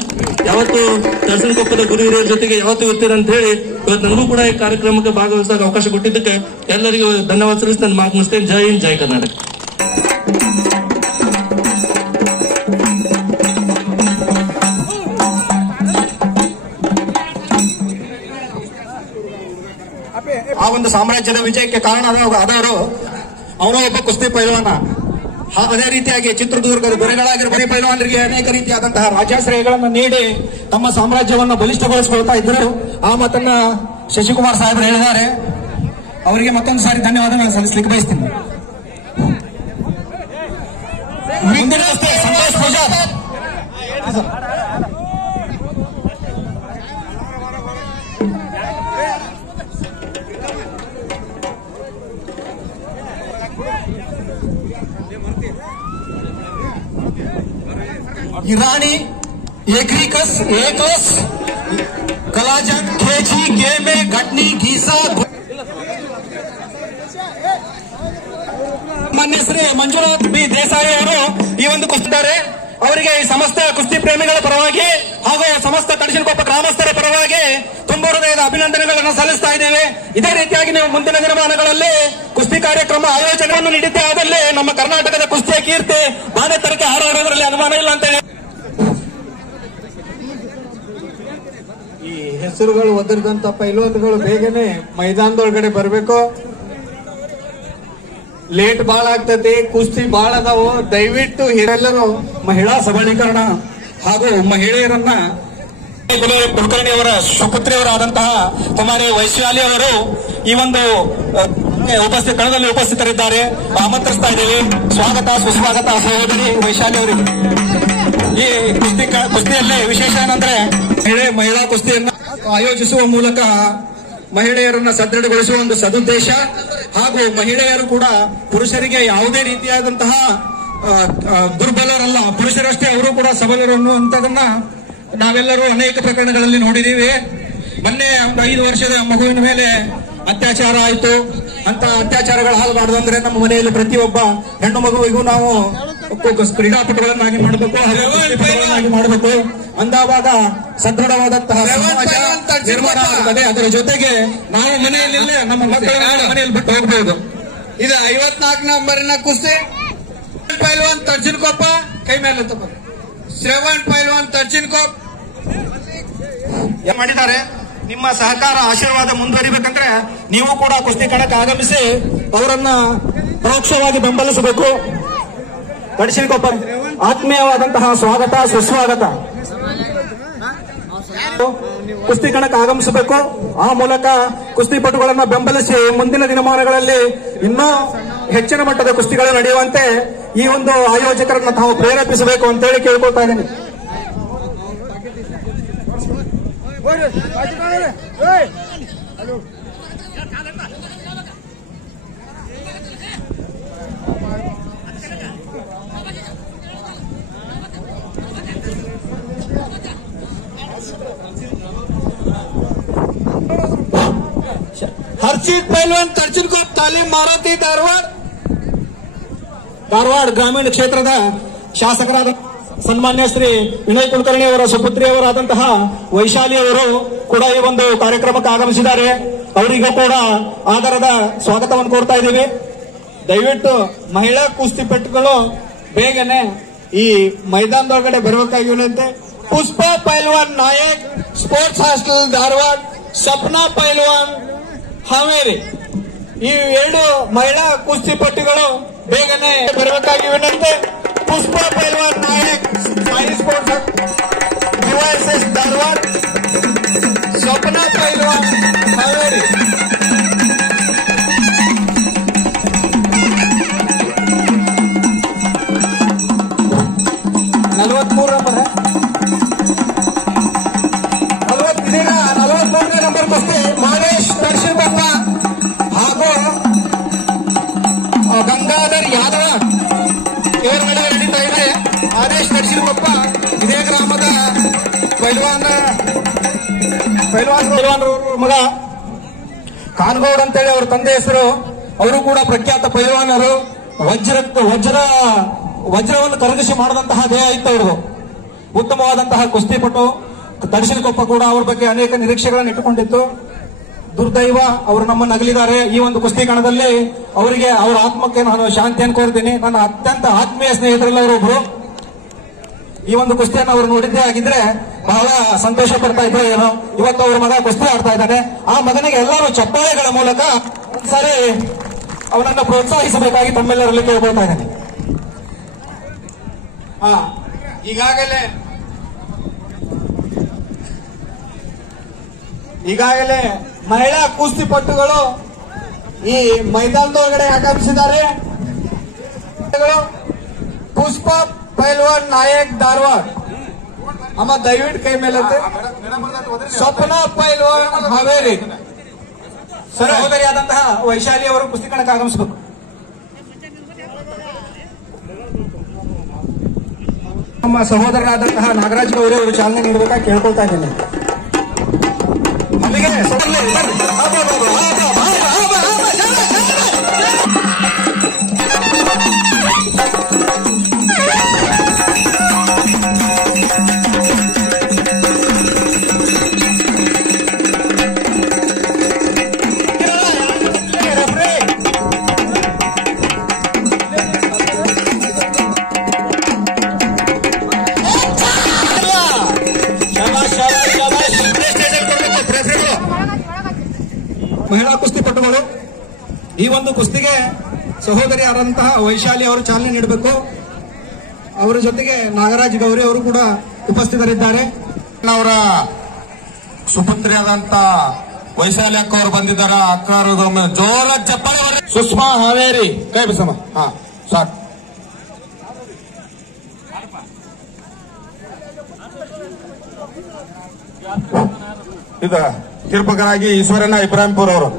ಯಾವತ್ತು ತರ್ಸನ್ ಕೊಪ್ಪದ ಗುರು ಹಿರಿಯರ ಜೊತೆಗೆ ಯಾವತ್ತು ಇರ್ತೀರ ಅಂತ ಹೇಳಿ ಇವತ್ತು ನನಗೂ ಕೂಡ ಈ ಕಾರ್ಯಕ್ರಮಕ್ಕೆ ಭಾಗವಹಿಸಕ್ಕೆ ಅವಕಾಶ ಕೊಟ್ಟಿದ್ದಕ್ಕೆ ಎಲ್ಲರಿಗೂ ಧನ್ಯವಾದ ಸಲ್ಲಿಸಿ ನನ್ನ ಮಾತು ಮುಗಿಸ್ತೇನೆ. ಜೈ ಹಿಂದ್, ಜೈ ಕರ್ನಾಟಕ. ಆ ಒಂದು ಸಾಮ್ರಾಜ್ಯದ ವಿಜಯಕ್ಕೆ ಕಾರಣರಾದವರು ಅವನು ಒಬ್ಬ ಕುಸ್ತಿ ಪೈಲ್ವಾನ. ಅದೇ ರೀತಿಯಾಗಿ ಚಿತ್ರದುರ್ಗದ ದೊರೆಗಳಾಗಿರುವ ಪೈಲ್ವಾನರಿಗೆ ಅನೇಕ ರೀತಿಯಾದಂತಹ ರಾಜ್ಯಾಶ್ರಯಗಳನ್ನು ನೀಡಿ ತಮ್ಮ ಸಾಮ್ರಾಜ್ಯವನ್ನು ಬಲಿಷ್ಠಗೊಳಿಸಿಕೊಳ್ತಾ ಇದ್ದರು. ಆ ಮಾತನ್ನ ಶಶಿಕುಮಾರ್ ಸಾಹೇಬರು ಹೇಳಿದ್ದಾರೆ. ಅವರಿಗೆ ಮತ್ತೊಂದು ಸಾರಿ ಧನ್ಯವಾದಗಳನ್ನು ಸಲ್ಲಿಸಲಿಕ್ಕೆ ಬಯಸ್ತೀನಿ. ಸಂತೋಷ್ ಪೂಜಾರ್ ಸರ್. इराणी एग्रिकस एकस कलाजन खेची गेमे घटनी गीसा ಮಾನ್ಯ ಶ್ರೀ ಮಂಜುನಾಥ್ ಬಿ ದೇಸಾಯಿ ಅವರು ಈ ಒಂದು ಕುಸ್ತಿದ್ದಾರೆ. ಅವರಿಗೆ ಈ ಸಮಸ್ತ ಕುಸ್ತಿ ಪ್ರೇಮಿಗಳ ಪರವಾಗಿ ಹಾಗೂ ಸಮಸ್ತ ತಡಸಿನಕೊಪ್ಪ ಗ್ರಾಮಸ್ಥರ ಪರವಾಗಿ ತುಂಬು ಹೃದಯದ ಅಭಿನಂದನೆಗಳನ್ನು ಸಲ್ಲಿಸ್ತಾ ಇದ್ದೇವೆ. ಇದೇ ರೀತಿಯಾಗಿ ನೀವು ಮುಂದಿನ ದಿನಮಾನಗಳಲ್ಲಿ ಕುಸ್ತಿ ಕಾರ್ಯಕ್ರಮ ಆಯೋಜನೆಯನ್ನು ನೀಡಿದ್ದೇ ಆದಲ್ಲಿ ನಮ್ಮ ಕರ್ನಾಟಕದ ಕುಸ್ತಿಯ ಕೀರ್ತಿ ಬಾನೆ ತರಕ್ಕೆ ಹಾರಾಡೋದ್ರಲ್ಲಿ ಅನುಮಾನ ಇಲ್ಲ ಅಂತ ಹೇಳಿ ಈ ಹೆಸರುಗಳು ಒದರಿದಂತ ಪೈಲ್ವಾನ್ಗಳು ಬೇಗನೆ ಮೈದಾನದೊಳಗಡೆ ಬರಬೇಕು. ಲೇಟ್ ಬಾಳ ಆಗ್ತತಿ, ಕುಸ್ತಿ ಬಾಳ ಅದಾವು. ದಯವಿಟ್ಟು ಎಲ್ಲರೂ ಮಹಿಳಾ ಸಬಲೀಕರಣ ಹಾಗೂ ಮಹಿಳೆಯರನ್ನ ಕುಲಕರ್ಣಿಯವರ ಸುಪುತ್ರಿಯವರಾದಂತಹ ಕುಮಾರಿ ವೈಶ್ಯಾಲಿ ಅವರು ಈ ಒಂದು ಕಣದಲ್ಲಿ ಉಪಸ್ಥಿತರಿದ್ದಾರೆ. ಆಮಂತ್ರಿಸ್ತಾ ಇದ್ದೀವಿ. ಸ್ವಾಗತ ಸುಸ್ವಾಗತ ಸಹೋದರಿ ವೈಶಾಲಿ ಅವರಿಗೆ. ಈ ಕುಸ್ತಿಯಲ್ಲಿ ವಿಶೇಷ ಏನಂದ್ರೆ ಮಹಿಳಾ ಕುಸ್ತಿಯನ್ನ ಆಯೋಜಿಸುವ ಮೂಲಕ ಮಹಿಳೆಯರನ್ನ ಸದೃಢಗೊಳಿಸುವ ಒಂದು ಸದುದ್ದೇಶ ಹಾಗೂ ಮಹಿಳೆಯರು ಕೂಡ ಪುರುಷರಿಗೆ ಯಾವುದೇ ರೀತಿಯಾದಂತಹ ದುರ್ಬಲರಲ್ಲ, ಪುರುಷರಷ್ಟೇ ಅವರು ಕೂಡ ಸಬಲರು ಅನ್ನುವಂಥದನ್ನ ನಾವೆಲ್ಲರೂ ಅನೇಕ ಪ್ರಕರಣಗಳಲ್ಲಿ ನೋಡಿದೀವಿ. ಮೊನ್ನೆ ಒಂದು 5 ವರ್ಷದ ಮಗುವಿನ ಮೇಲೆ ಅತ್ಯಾಚಾರ ಆಯಿತು. ಅಂತ ಅತ್ಯಾಚಾರಗಳು ಆಗಬಾರ್ದು ಅಂದ್ರೆ ನಮ್ಮ ಮನೆಯಲ್ಲಿ ಪ್ರತಿಯೊಬ್ಬ ಹೆಣ್ಣು ಮಗುವಿಗೂ ನಾವು ಕ್ರೀಡಾಪಟುಗಳನ್ನಾಗಿ ಮಾಡಬೇಕು, ಮಾಡಬೇಕು ಅಂದವಾಗ ಸದೃಢವಾದಂತಹ ಸಮಾಜ ನಿರ್ಮಾಣ ಆಗ್ತದೆ. ಅದರ ಜೊತೆಗೆ ನಾವು ಮನೆಯಲ್ಲಿ ನಮ್ಮ ಮಕ್ಕಳನ್ನ ಮನೆಯಲ್ಲಿ ಬಿಟ್ಟು ಹೋಗಬಹುದು. ಇದು 54 ನಂಬರಿನ ಕುಸ್ತಿ. ಪೈಲ್ವಾನ್ ತರ್ಚಿನ್ಕೊಪ್ಪ ಕೈ ಮೇಲೆ ತಗೋ. ಶ್ರವಣ್ ಪೈಲ್ವಾನ್ ತರ್ಚಿನ್ಕೊಪ್ಪ ಮಾಡಿದ್ದಾರೆ. ನಿಮ್ಮ ಸಹಕಾರ ಆಶೀರ್ವಾದ ಮುಂದುವರಿಬೇಕಂದ್ರೆ ನೀವು ಕೂಡ ಕುಸ್ತಿ ಕಣಕ್ಕೆ ಆಗಮಿಸಿ ಅವರನ್ನ ಪರೋಕ್ಷವಾಗಿ ಬೆಂಬಲಿಸಬೇಕು. ತರ್ಚಿನ್ಕೊಪ್ಪ ಆತ್ಮೀಯವಾದಂತಹ ಸ್ವಾಗತ ಸುಸ್ವಾಗತ. ಕುಸ್ತಿ ಕಣಕ್ಕೆ ಆಗಮಿಸಬೇಕು. ಆ ಮೂಲಕ ಕುಸ್ತಿಪಟುಗಳನ್ನ ಬೆಂಬಲಿಸಿ ಮುಂದಿನ ದಿನಮಾನಗಳಲ್ಲಿ ಇನ್ನೂ ಹೆಚ್ಚಿನ ಮಟ್ಟದ ಕುಸ್ತಿಗಳು ನಡೆಯುವಂತೆ ಈ ಒಂದು ಆಯೋಜಕರನ್ನ ತಾವು ಪ್ರೇರೇಪಿಸಬೇಕು ಅಂತ ಹೇಳಿ ಕೇಳ್ಕೊಳ್ತಾ ಇದ್ದೀನಿ. हर्षित पैलवान तर्चिनकोप तालीम ಮಾರುತಿ ಧಾರವಾಡ ಗ್ರಾಮೀಣ ಕ್ಷೇತ್ರದ ಶಾಸಕರಾದ ಸನ್ಮಾನ್ಯ ಶ್ರೀ ವಿನಯ್ ಕುಲಕರ್ಣಿ ಅವರ ಸುಪುತ್ರಿಯವರಾದಂತಹ ವೈಶಾಲಿ ಅವರು ಕೂಡ ಈ ಒಂದು ಕಾರ್ಯಕ್ರಮಕ್ಕೆ ಆಗಮಿಸಿದ್ದಾರೆ. ಅವರಿಗೂ ಕೂಡ ಆಧಾರದ ಸ್ವಾಗತವನ್ನು ಕೋರ್ತಾ ಇದ್ದೀವಿ. ದಯವಿಟ್ಟು ಮಹಿಳಾ ಕುಸ್ತಿಪಟುಗಳು ಬೇಗನೆ ಈ ಮೈದಾನದೊಳಗಡೆ ಬರಬೇಕಾಗಿರುವಂತೆ. ಪುಷ್ಪಾ ಪೈಲ್ವಾನ್ ನಾಯಕ್ ಸ್ಪೋರ್ಟ್ಸ್ ಹಾಸ್ಟೆಲ್ ಧಾರವಾಡ, ಸಪ್ನಾ ಪೈಲ್ವಾನ್ ಹಾವೇರಿ, ಈ 2 ಮಹಿಳಾ ಕುಸ್ತಿಪಟುಗಳು ಬೇಗನೆ ಬರಬೇಕಾಗಿ ವಿನಂತಿ. ಪುಷ್ಪಾ ಪೈಲ್ವಾನ್ ನಾಯಕ್ ಸಾಯಿ ಸ್ಪೋರ್ಟ್ಸ್ ಡಿವೈಎಸ್ಎಸ್ ಧಾರವಾಡ, ಸ್ವಪ್ನಾ ಪೈಲ್ವಾನ್ ಹಾವೇರಿ. ಇದೀಗ 43ನೇ ನಂಬರ್ ಕುಸ್ತಿ ಮಹೇಶ್ ತರ್ಶಿನಕೊಪ್ಪ ಹಾಗೂ ಗಂಗಾಧರ್ ಯಾದವ ಇವರ ನಡುವೆ ನಡೀತಾ ಇದೆ. ಆದೇಶ್ ತರ್ಶಿನಕೊಪ್ಪ ಇದೇ ಗ್ರಾಮದ ಪೈಲ್ವಾನ್ ಮಗ ಕಾನ್ಗೌಡ್ ಅಂತೇಳಿ ಅವ್ರ ತಂದೆ ಹೆಸರು. ಅವರು ಕೂಡ ಪ್ರಖ್ಯಾತ ಪೈಲ್ವಾನರು. ವಜ್ರವನ್ನು ಕರಗಿಸಿ ಮಾಡಿದಂತಹ ದೇಹ ಇತ್ತು ಅವ್ರದ್ದು. ಉತ್ತಮವಾದಂತಹ ಕುಸ್ತಿಪಟು. ತಡಸಿನಕೊಪ್ಪ ಕೂಡ ಅವ್ರ ಬಗ್ಗೆ ಅನೇಕ ನಿರೀಕ್ಷೆಗಳನ್ನು ಇಟ್ಟುಕೊಂಡಿತ್ತು. ದುರ್ದೈವ ಅವರು ನಮ್ಮನ್ನು ಅಗಲಿದ್ದಾರೆ. ಈ ಒಂದು ಕುಸ್ತಿ ಕಣದಲ್ಲಿ ಅವರಿಗೆ ಅವರ ಆತ್ಮಕ್ಕೆ ನಾನು ಶಾಂತಿಯನ್ನು ಕೋರ್ತೀನಿ. ನನ್ನ ಅತ್ಯಂತ ಆತ್ಮೀಯ ಸ್ನೇಹಿತರಲ್ಲಿ ಅವರೊಬ್ರು. ಈ ಒಂದು ಕುಸ್ತಿಯನ್ನು ಅವರು ನೋಡಿದ್ದೇ ಆಗಿದ್ರೆ ಬಹಳ ಸಂತೋಷ ಪಡ್ತಾ ಇದ್ರು ಏನೋ. ಇವತ್ತು ಅವ್ರ ಮಗ ಕುಸ್ತಿ ಆಡ್ತಾ ಇದ್ದಾನೆ. ಆ ಮಗನಿಗೆ ಎಲ್ಲರೂ ಚಪ್ಪಾಳೆಗಳ ಮೂಲಕ ಒಂದ್ಸಾರಿ ಅವನನ್ನು ಪ್ರೋತ್ಸಾಹಿಸಬೇಕಾಗಿ ತಮ್ಮೆಲ್ಲರಲ್ಲಿ ಕೇಳ್ಕೊಳ್ತಾ ಇದ್ದೇನೆ. ಈಗಾಗಲೇ ಮಹಿಳಾ ಕುಸ್ತಿಪಟುಗಳು ಈ ಮೈದಾನದೊಳಗಡೆ ಆಗಮಿಸಿದ್ದಾರೆ. ಪುಷ್ಪಾ ಪೈಲ್ವಾನ್ ನಾಯಕ್ ಧಾರವಾಡ, ಅಮ್ಮ ದಯವಿಟ್ಟು ಕೈ ಮೇಲೆ ಸ್ವಪ್ನ ಪೈಲ್ವಾನ್ ಹಾವೇರಿ ಸಹೋದರಿಯಾದಂತಹ ವೈಶಾಲಿ ಅವರು ಕುಸ್ತಿ ಕಣಕ್ಕೆ ಆಗಮಿಸಬೇಕು. ನಮ್ಮ ಸಹೋದರರಾದಂತಹ ನಾಗರಾಜ್ ಗೌರಿ ಅವರು ಚಾಲನೆ ನೀಡಬೇಕಾಗಿ ಕೇಳ್ಕೊಳ್ತಾ ಇದ್ದೇನೆ. ಅಲ್ಲಿಗೆ ಮಹಿಳಾ ಕುಸ್ತಿಪಟುಗಳು ಈ ಒಂದು ಕುಸ್ತಿಗೆ ಸಹೋದರಿಯಾದಂತಹ ವೈಶಾಲಿ ಅವರು ಚಾಲನೆ ನೀಡಬೇಕು. ಅವರ ಜೊತೆಗೆ ನಾಗರಾಜ್ ಗೌರಿ ಅವರು ಕೂಡ ಉಪಸ್ಥಿತರಿದ್ದಾರೆ. ಅವರ ಸುಪುತ್ರಿಯಾದಂತ ವೈಶಾಲಿ ಅಕ್ಕ ಅವರು ಬಂದಿದ್ದಾರೆ. ಅಕ್ಕ ಅವರು ಜೋರ ಚಪ್ಪಾಳೆ. ಸುಷ್ಮಾ ಹಾವೇರಿ ಕೈ ಬಿಸಮ್ಮ. ಹಾ ಸಾಕು. ಇದು ತೀರ್ಪಕರಾಗಿ ಈಶ್ವರನ ಇಬ್ರಾಹಿಂಪುರ್ ಅವರು.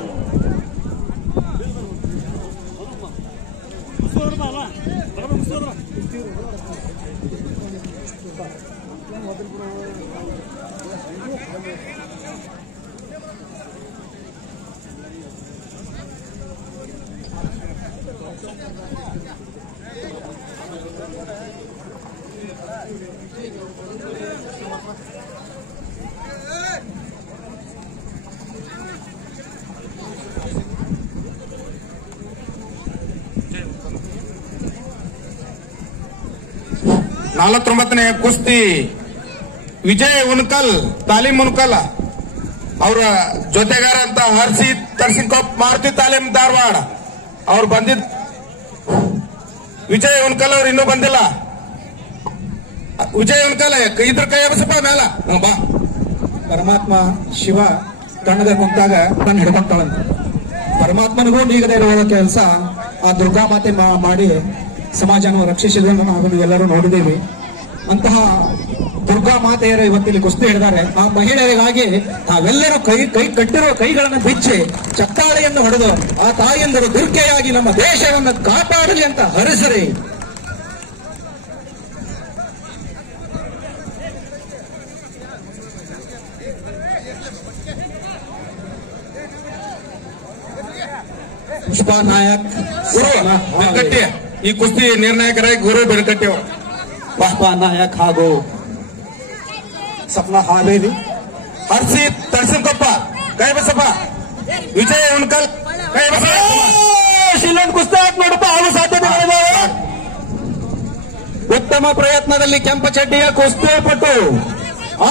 ನೇ ಕುಸ್ತಿ ವಿಜಯ್ ಉನ್ಕಲ್ ತಾಲೀಮ್ ಉನ್ಕಲ್ ಅವರ ಜೊತೆಗಾರ ಅಂತ ಹರ್ಷಿತ್ ತರ್ಸಿನ್ಕೊಪ್ ಮಾರುತಿ ತಾಲೀಮ್ ಧಾರವಾಡ ಅವ್ರು ಬಂದಿದ್. ವಿಜಯ್ ಉನ್ಕಲ್ ಅವ್ರು ಇನ್ನೂ ಬಂದಿಲ್ಲ. ವಿಜಯ್ ಉನ್ಕಲ್ ಇದ್ರ ಕೈ ಎಬ್ಸಪ್ಪ ಮೇಲ ಬಾ. ಪರಮಾತ್ಮ ಶಿವ ಕಣ್ಣದ ಕುಂತಾಗ ನಾನು ಹಿಡ್ಕೊಂತಾಳಂತ. ಪರಮಾತ್ಮನಿಗೂ ನೀಗದೇ ಇರುವ ಕೆಲಸ ಆ ದುರ್ಗಾ ಮಾತೆ ಮಾಡಿ ಸಮಾಜವನ್ನು ರಕ್ಷಿಸಿದನ್ನು ನಾವು ನೀವೆಲ್ಲರೂ ನೋಡಿದ್ದೀವಿ. ಅಂತಹ ದುರ್ಗಾ ಮಾತೆಯರು ಇವತ್ತಿಲ್ಲಿ ಕುಸ್ತಿ ಹಿಡಿದಾರೆ. ಆ ಮಹಿಳೆಯರಿಗಾಗಿ ನಾವೆಲ್ಲರೂ ಕೈ ಕಟ್ಟಿರುವ ಕೈಗಳನ್ನು ಬಿಚ್ಚಿ ಚಪ್ಪಾಳೆಯನ್ನು ಹೊಡೆದು ಆ ತಾಯಿಯಂದರು ದುರ್ಗೆಯಾಗಿ ನಮ್ಮ ದೇಶವನ್ನು ಕಾಪಾಡಲಿ ಅಂತ ಹರಿಸರಿ. ಪುಷ್ಪಾ ನಾಯಕ್ ಬೆಳಕಟ್ಟಿ ಈ ಕುಸ್ತಿ ನಿರ್ಣಾಯಕರಾಗಿ ಗುರು ಬೆಳಕಟ್ಟಿ ಅವರು. ಪುಷ್ಪಾ ನಾಯಕ್ ಹಾಗೂ ಸಪ್ನಾ ಹಾವೇರಿ. ಹರ್ಷಿತ್ ತರ್ಸಿನ್ಕೊಪ್ಪ ಕೈ ಬಸಪ್ಪ. ವಿಜಯ್ ಉನ್ಕಲ್ ಕೈ ಶಿಲನ್ ಕುಸ್ತಿ ನೋಡಪ್ಪ. ಆಗೋ ಸಾಧ್ಯತೆಗಳಿವೆ. ಉತ್ತಮ ಪ್ರಯತ್ನದಲ್ಲಿ ಕೆಂಪಚಡ್ಡಿಯ ಕುಸ್ತಿಪಟು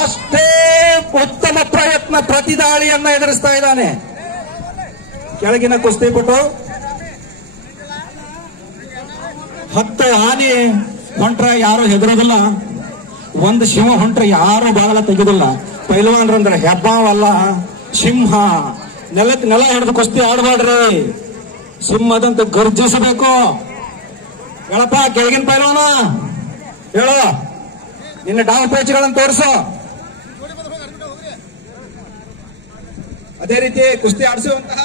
ಅಷ್ಟೇ ಉತ್ತಮ ಪ್ರಯತ್ನ ಪ್ರತಿದಾಳಿಯನ್ನ ಎದುರಿಸ್ತಾ ಇದ್ದಾನೆ. ಕೆಳಗಿನ ಕುಸ್ತಿಪಟು 10 ಆನೆ ಹೊಂಟ್ರ ಯಾರು ಹೆದರೋದಿಲ್ಲ. ಒಂದು ಶಿವ ಹೊಂಟ್ರ ಯಾರು ಬಾಗಲ ತೆಗೆದಿಲ್ಲ. ಪೈಲ್ವಾನ್ರಂದ್ರೆ ಹೆಬ್ಬಾವಲ್ಲ, ಸಿಂಹ. ನೆಲ ಹಿಡಿದು ಕುಸ್ತಿ ಆಡಬೇಡ್ರಿ. ಸಿಂಹದಂತ ಗರ್ಜಿಸಬೇಕು. ಹೇಳಪ್ಪ ಕೆಳಗಿನ ಪೈಲ್ವಾನ, ಹೇಳು ನಿನ್ನ ಡಾವ್ ಪೇಚ್ಗಳನ್ನು ತೋರಿಸು. ಅದೇ ರೀತಿ ಕುಸ್ತಿ ಆಡಿಸುವಂತಹ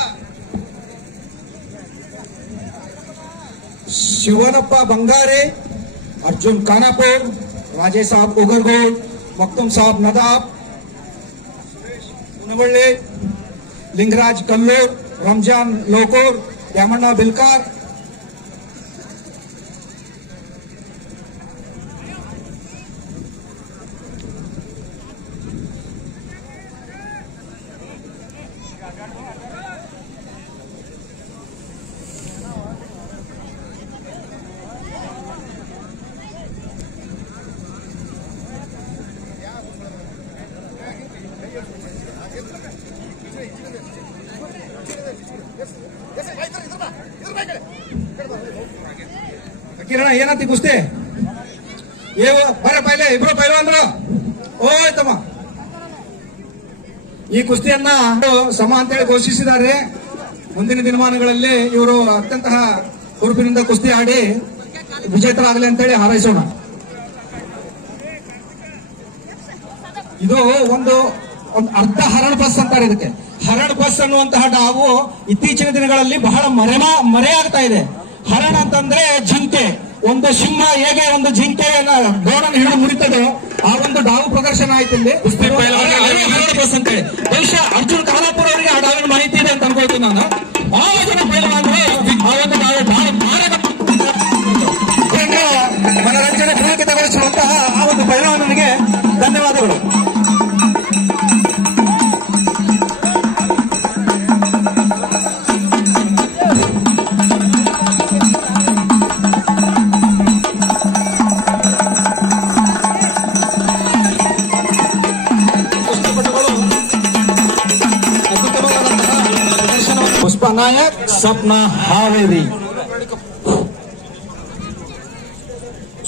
ಶಿವನಪ್ಪ ಬಂಗಾರೆ, अर्जुन कानापुर, राजेश साहब उगरगोड, मखतूम साहब नदाब, उनवल्ले, लिंगराज कल्लूर, रमजान लोकोर, यामण्णा बिलकार. ಕಿರಣ ಏನಂತಿ ಕುಸ್ತಿ ಬರ ಪೈಲೆ ಇಬ್ರು ಪೈಲ್ವಾನ್ರು ಓಯ್ತಮ್ಮ. ಈ ಕುಸ್ತಿಯನ್ನ ಸಮ ಅಂತೇಳಿ ಘೋಷಿಸಿದ್ದಾರೆ. ಮುಂದಿನ ದಿನಮಾನಗಳಲ್ಲಿ ಇವರು ಅತ್ಯಂತ ಹುರುಪಿನಿಂದ ಕುಸ್ತಿ ಆಡಿ ವಿಜೇತರಾಗಲಿ ಅಂತೇಳಿ ಹಾರೈಸೋಣ. ಇದು ಒಂದು ಅರ್ಧ ಹರಳು ಬಸ್ ಅಂತಾರೆ ಇದಕ್ಕೆ. ಹರಳು ಬಸ್ ಅನ್ನುವಂತಹ ನಾವು ಇತ್ತೀಚಿನ ದಿನಗಳಲ್ಲಿ ಬಹಳ ಮರೆಯಾಗ್ತಾ ಇದೆ. ಹರಣ ಅಂತಂದ್ರೆ ಜಿಂಕೆ, ಒಂದು ಸಿಂಹ ಹೇಗೆ ಒಂದು ಜಿಂಕೆಯನ್ನ ಗೋಡನ್ನು ಹಿಡಿದು ಮುರಿತದೆ, ಆ ಒಂದು ಡಾವು ಪ್ರದರ್ಶನ ಆಯ್ತು ಇಲ್ಲಿ. ಹರಳು ಬಸ್ ಅಂತ ಹೇಳಿ ಬಹುಶಃ ಅರ್ಜುನ್ ಖಾನಾಪುರ ಅವರಿಗೆ ಆ ಡಾವಿನ ಮಾಹಿತಿ ಇದೆ ಅಂತ ಅನ್ಕೊಳ್ತೀನಿ ನಾನು. ಬಹಳ ಜನ ಪೈಲವಾನರು ಆ ಒಂದು ಮನರಂಜನೆ ಪುಳಕಿತಗೊಳಿಸುವಂತಹ ಆ ಒಂದು ಪೈಲವಾನನಿಗೆ ಧನ್ಯವಾದಗಳು. ಪುಷ್ಪ ನಾಯಕ್, ಸಪ್ನಾ ಹಾವೇರಿ,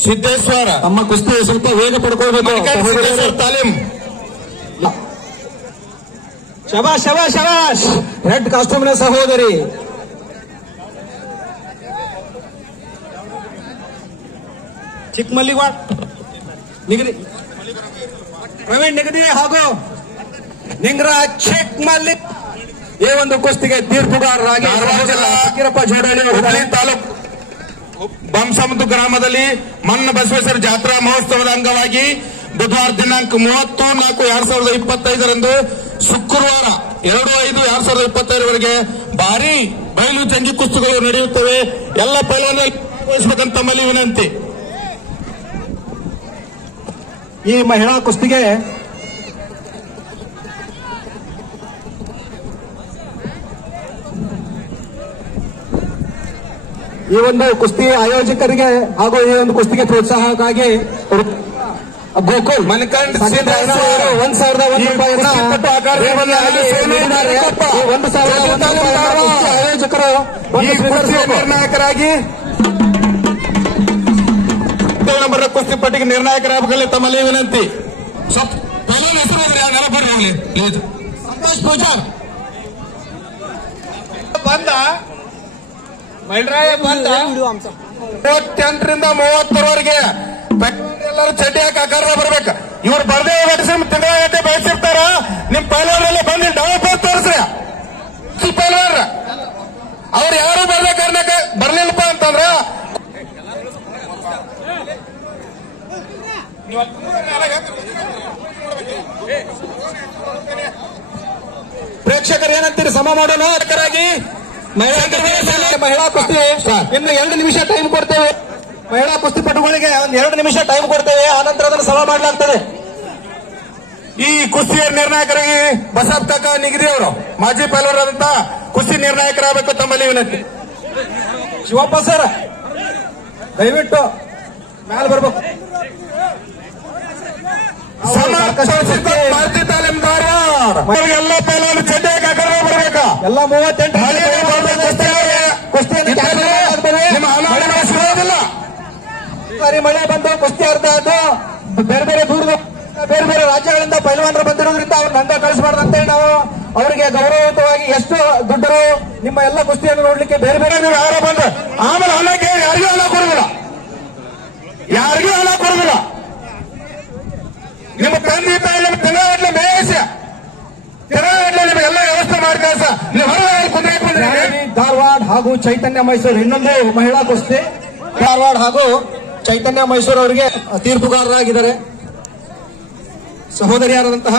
ಸಿದ್ದೇಶ್ವರ ತಮ್ಮ ಕುಸ್ತಿ ಸ್ವಲ್ಪ ವೇಗ ಪಡ್ಕೊಳ್ಬೇಕು. ತಾಲೀಮ್. ಶಬಾಷ್ ಶಬಾಷ್ ಶಬಾಷ್. ರೆಡ್ ಕಾಸ್ಟ್ಯೂಮ್ನ ಸಹೋದರಿ ಚಿಕ್ಕಮಲ್ಲಿವಾಡ್ ನಿಗದಿ, ಪ್ರವೀಣ್ ನಿಗದಿ ಹಾಗೂ ನಿಂಗರಾಜ್ ಚಿಕ್ಕಮಲ್ಲಿ ಈ ಒಂದು ಕುಸ್ತಿಗೆ ತೀರ್ಪುಗಾರರಾಗಿ ಫಕೀರಪ್ಪ ಜೋಡಳಿ ಹುಬ್ಬಳ್ಳಿ ತಾಲೂಕು ಬಂಸಮುದ್ದು ಗ್ರಾಮದಲ್ಲಿ ಮನ್ನ ಬಸವೇಶ್ವರ ಜಾತ್ರಾ ಮಹೋತ್ಸವದ ಅಂಗವಾಗಿ ಬುಧವಾರ ದಿನಾಂಕ 30/4/2025 ಶುಕ್ರವಾರ 2/5/2025 ಭಾರಿ ಬಯಲು ಜಂಗಿ ಕುಸ್ತಿಗಳು ನಡೆಯುತ್ತವೆ. ಎಲ್ಲ ಪೈಲವಾನರು ತಮ್ಮಲ್ಲಿ ವಿನಂತಿ. ಈ ಮಹಿಳಾ ಕುಸ್ತಿಗೆ ಈ ಒಂದು ಕುಸ್ತಿ ಆಯೋಜಕರಿಗೆ ಹಾಗೂ ಈ ಒಂದು ಕುಸ್ತಿಗೆ ಪ್ರೋತ್ಸಾಹಕ್ಕಾಗಿ ಗೋಕುಲ್ ಮನಕಂಡ್ 1,001 ರೂಪಾಯಿಯನ್ನ ಆಯೋಜಕರು ನಿರ್ಣಾಯಕರಾಗಿ ನಂಬರ್ ಕುಸ್ತಿ ಪಟ್ಟಿಗೆ ನಿರ್ಣಾಯಕರಾಗಲಿ ತಮ್ಮಲ್ಲಿ ವಿನಂತಿ. ಸಂತೋಷ್ ಪೂಜಾರ್ ಬಂದ ಮೈಲ್ರಾಯ ಬಂದ 28ರಿಂದ 30ರವರೆಗೆ ಎಲ್ಲರೂ ಚಡ್ಡಿ ಹಾಕಿ ಆಕಾರ ಬರ್ಬೇಕು. ಇವ್ರು ಬರ್ದೇ ಹೊಡಿಸಿ ತಿಂಗಳ ಗಂಟೆ ಬಯಸಿರ್ತಾರ. ನಿಮ್ ಪೈಲವರೆಲ್ಲ ಬಂದು ಡಾವ್ ತೋರಿಸ್ರಿ. ಪೈಲವರ ಅವ್ರು ಯಾರು ಬರ್ದೇ ಕಾರಣಕ್ಕೆ ಬರ್ಲಿಲ್ಲಪ್ಪ ಅಂತಂದ್ರ ಪ್ರೇಕ್ಷಕರು ಏನಂತೀರಿ? ಸಮ ಮಾಡೋಣ. ಮಹಿಳಾ ಕುಸ್ತಿ ಇನ್ನು 2 ನಿಮಿಷ ಟೈಮ್ ಕೊಡ್ತೇವೆ. ಮಹಿಳಾ ಕುಸ್ತಿಪಟುಗಳಿಗೆ ಒಂದು 2 ನಿಮಿಷ ಟೈಮ್ ಕೊಡ್ತೇವೆ. ಆನಂತರ ಅದನ್ನು ಸಮ ಮಾಡಲಾಗ್ತದೆ. ಈ ಕುಸ್ತಿಯ ನಿರ್ಣಾಯಕರಾಗಿ ಬಸಪ್ಪ ಕಾಕ ನಿಗದಿ ಅವರು ಮಾಜಿ ಪೈಲವರಾದಂತ ಕುಸ್ತಿ ನಿರ್ಣಾಯಕರಾಗಬೇಕು ತಮ್ಮಲ್ಲಿ ವಿನಂತಿ. ಶಿವಪ್ಪ ಸರ್ ದಯವಿಟ್ಟು ಮ್ಯಾಲ ಬರ್ಬೇಕು. ಭಾರತೀಯ ತಾಲೀಮ್ ಧಾರವಾಡ ಎಲ್ಲ ಪೈಲವಾನರು ಚಡ್ಡಿ ಹಾಕಿ ಆಕಾರ ಬರ್ಬೇಕಾ? ಎಲ್ಲ 38 ಬಾರಿ ಮಳೆ ಬಂದು ಕುಸ್ತಿ ಅರ್ಧ ಅದು ಬೇರೆ ಬೇರೆ ದೂರದ ಬೇರೆ ಬೇರೆ ರಾಜ್ಯಗಳಿಂದ ಪೈಲವಾನರು ಬಂದಿರೋದ್ರಿಂದ ಅವ್ರು ನಂದ ಕಳಿಸಬಾರ್ದಂತೇಳಿ ನಾವು ಅವರಿಗೆ ಗೌರವಯುತವಾಗಿ ಎಷ್ಟು ದುಡ್ಡರು ನಿಮ್ಮ ಎಲ್ಲ ಕುಸ್ತಿಯನ್ನು ನೋಡ್ಲಿಕ್ಕೆ ಬೇರೆ ಬೇರೆ ನೀವು ಯಾರೋ ಬಂದ್ರೆ ಆಮೇಲೆ ಹಣಕ್ಕೆ ಯಾರಿಗೂ ಹಣ ಕೊಡುದಿಲ್ಲ, ಯಾರಿಗೂ ಹಣ ಕೊಡುದಿಲ್ಲ. ನಿಮ್ಮ ತಂದೆ ತಾಯಿ ನಿಮ್ಮ ತಿಂಗಳ ಮೇಯಿಸಿ ತಿಂಗಳ ನಿಮಗೆಲ್ಲ ವ್ಯವಸ್ಥೆ ಮಾಡಿ ಕಳಿಸ. ನೀವು ಹೊರಗೆ ಕುಂದ್ರೆ ಧಾರವಾಡ ಹಾಗೂ ಚೈತನ್ಯ ಮೈಸೂರು ಇನ್ನೊಂದು ಮಹಿಳಾ ಕುಸ್ತಿ. ಧಾರವಾಡ ಹಾಗೂ ಚೈತನ್ಯ ಮೈಸೂರು ಅವರಿಗೆ ತೀರ್ಪುಗಾರರಾಗಿದ್ದಾರೆ. ಸಹೋದರಿಯಾರಾದಂತಹ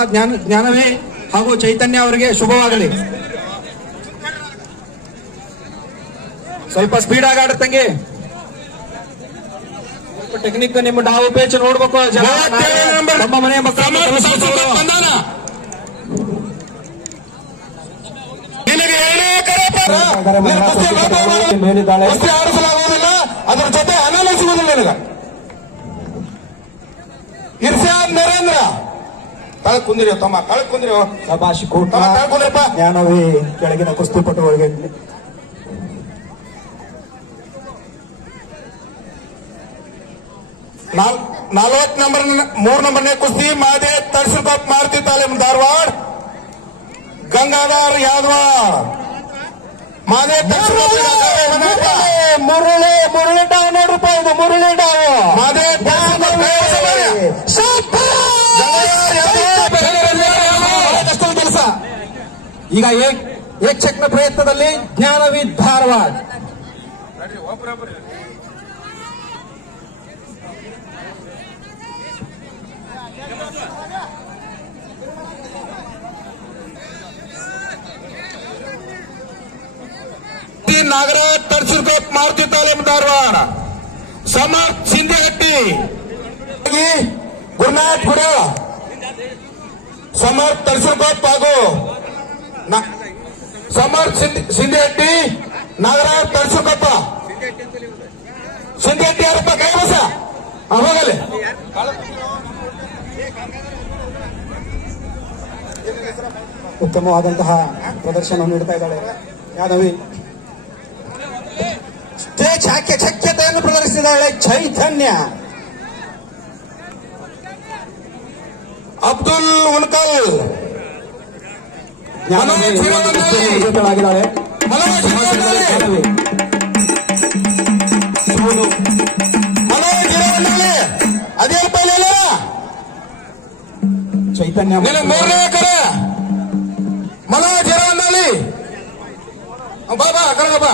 ಜ್ಞಾನವೇ ಹಾಗೂ ಚೈತನ್ಯ ಅವರಿಗೆ ಶುಭವಾಗಲಿ. ಸ್ವಲ್ಪ ಸ್ಪೀಡ್ ಆಗಿ ಆಡುತ್ತಂಗೆ. ಟೆಕ್ನಿಕ್ ನಿಮ್ಮ ಡಾವು ಪೇಚ್ ನೋಡ್ಬೇಕು. ನಮ್ಮ ಮನೆಯ ಮಕ್ಕಳು ಮೇಲಿದ್ದಾಳೆ. ಆಡಿಸಲಾಗುವುದಿಲ್ಲ, ಅದರ ಜೊತೆ ಅನಾಲ ಸಿಗುವುದಿಲ್ಲ. ನಿನಗ ಇರ್ಷಾದ್ ನರೇಂದ್ರ ಕಳಕ್ ಕುಂದಿರಿ ತಮ್ಮ, ಕಳಕ್ ಕುಂದಿರಿ. ಶಬಾಷ್ ಕೋಟ ಕಳ್ಕೊಂಡ್ರಪ್ಪ. ಜ್ಞಾನವೇ ಕೆಳಗಿನ ಕುಸ್ತಿಪಟುಗಳಿಗೆ 40 ನಂಬರ್ 3 ನಂಬರ್ನೇ ಕುಸ್ತಿ ಮಾದೇ ತರ್ಸಕೊಪ್ಪ ಮಾರುತಿ ತಾಲೀಮ್ ಧಾರವಾಡ ಗಂಗಾಧರ್ ಯಾದವಾಡ್ ಮಾದೇ ಮುರುಳಿ ಡಾವ್ 100 ರೂಪಾಯಿ. ಇದು ಮುರುಳಿ ಡಾವ್ ಮಾದೇ ಕಷ್ಟದ ಕೆಲಸ. ಈಗ ಏಕಚಕ್ರ ಪ್ರಯತ್ನದಲ್ಲಿ ಜ್ಞಾನವಿ ಧಾರವಾಡ. ನಾಗರಾಜ್ ತರ್ಸಿರ್ಕೋಪ್ ಮಾರುತಿ ತಾಲೀಮ್ ಧಾರವಾಡ. ಸಮರ್ಥ್ ಸಿಂಧಿಹಟ್ಟಿ ಗುರುನಾಥ್ ಗುಡೇಳ. ಸಮರ್ಥ್ ತರ್ಸಿರ್ಕೋಪ್ ಹಾಗೂ ಸಮರ್ಥ್ ಸಿಂಧಿಹಟ್ಟಿ ನಾಗರಾಜ್ ತರ್ಸಿರ್ಕೋಪ. ಸಿಂಧಿಹಟ್ಟಿ ಯಾರಪ್ಪ ಕೈ ಬಸ ಹೋಗಲಿ. ಉತ್ತಮವಾದಂತಹ ಪ್ರದರ್ಶನ ನೀಡ್ತಾ ಇದ್ದಾಳೆ ಯಾದವಿ. ಚಾಕ್ಯತೆಯನ್ನು ಪ್ರದರ್ಶಿಸಿದ್ದಾಳೆ ಚೈತನ್ಯ. ಅಬ್ದುಲ್ ಉನ್ಕಲ್ ಜೊತೆಯಾಗಿದ್ದಾಳೆ. ಅದೇ ಪೈಲ ಚೈತನ್ಯ ಮೂರನೇ ಕರ ಮನೋಜ್ ಹಿರವನ್ನಳ್ಳಿ. ಬಾಬಾ ಕರಗಪ್ಪ.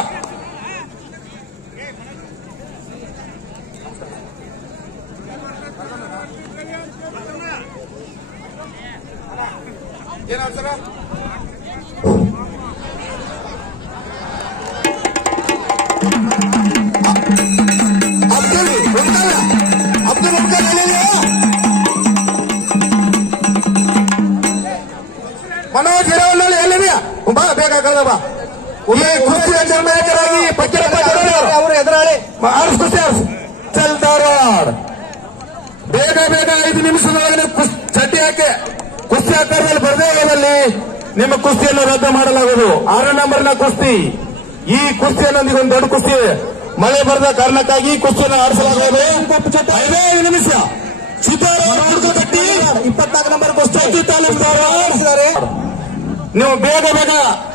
ಏನಾಗ್ತಾರ ಅಬ್ದುಲ್ ಉನ್ಕಲ್ ಮನೋಜ್ ಹಿರವನ್ನಳ್ಳಿ ಎಲ್ಲಿದೆಯಾ? ಬಾ ಬೇಕಾಗಲ್ಲ ಬಾ. ಕುಸ್ತಿ ನಿರ್ಣಾಯಕರಾಗಿ ಅವರು ಎದುರಾಳಿ ಚಲ್ ಧಾರವಾಡ. ಬೇಗ 5 ನಿಮಿಷದೊಳಗೆ ಚಡ್ಡಿ ಹಾಕಿ ಕುಸ್ತಿ ಆಕಾರದಲ್ಲಿ ಬರದೇ ಹೋದಲ್ಲಿ ನಿಮ್ಮ ಕುಸ್ತಿಯನ್ನು ರದ್ದು ಮಾಡಲಾಗುವುದು. 6 ನಂಬರ್ನ ಕುಸ್ತಿ. ಈ ಕುಸ್ತಿಯನ್ನೊಂದಿಗೆ ಒಂದು ದೊಡ್ಡ ಕುಸ್ತಿ ಮಳೆ ಬರದ ಕಾರಣಕ್ಕಾಗಿ ಕುಸ್ತಿಯನ್ನು ಆಡಿಸಲಾಗುವುದು. 5 ನಿಮಿಷ ಸಿದ್ದರಾಮಯ್ಯ 24 ನಂಬರ್ ಕುಸ್ತಿ ತಾಲೀಮ್ ಧಾರವಾಡ. ನೀವು ಬೇಗ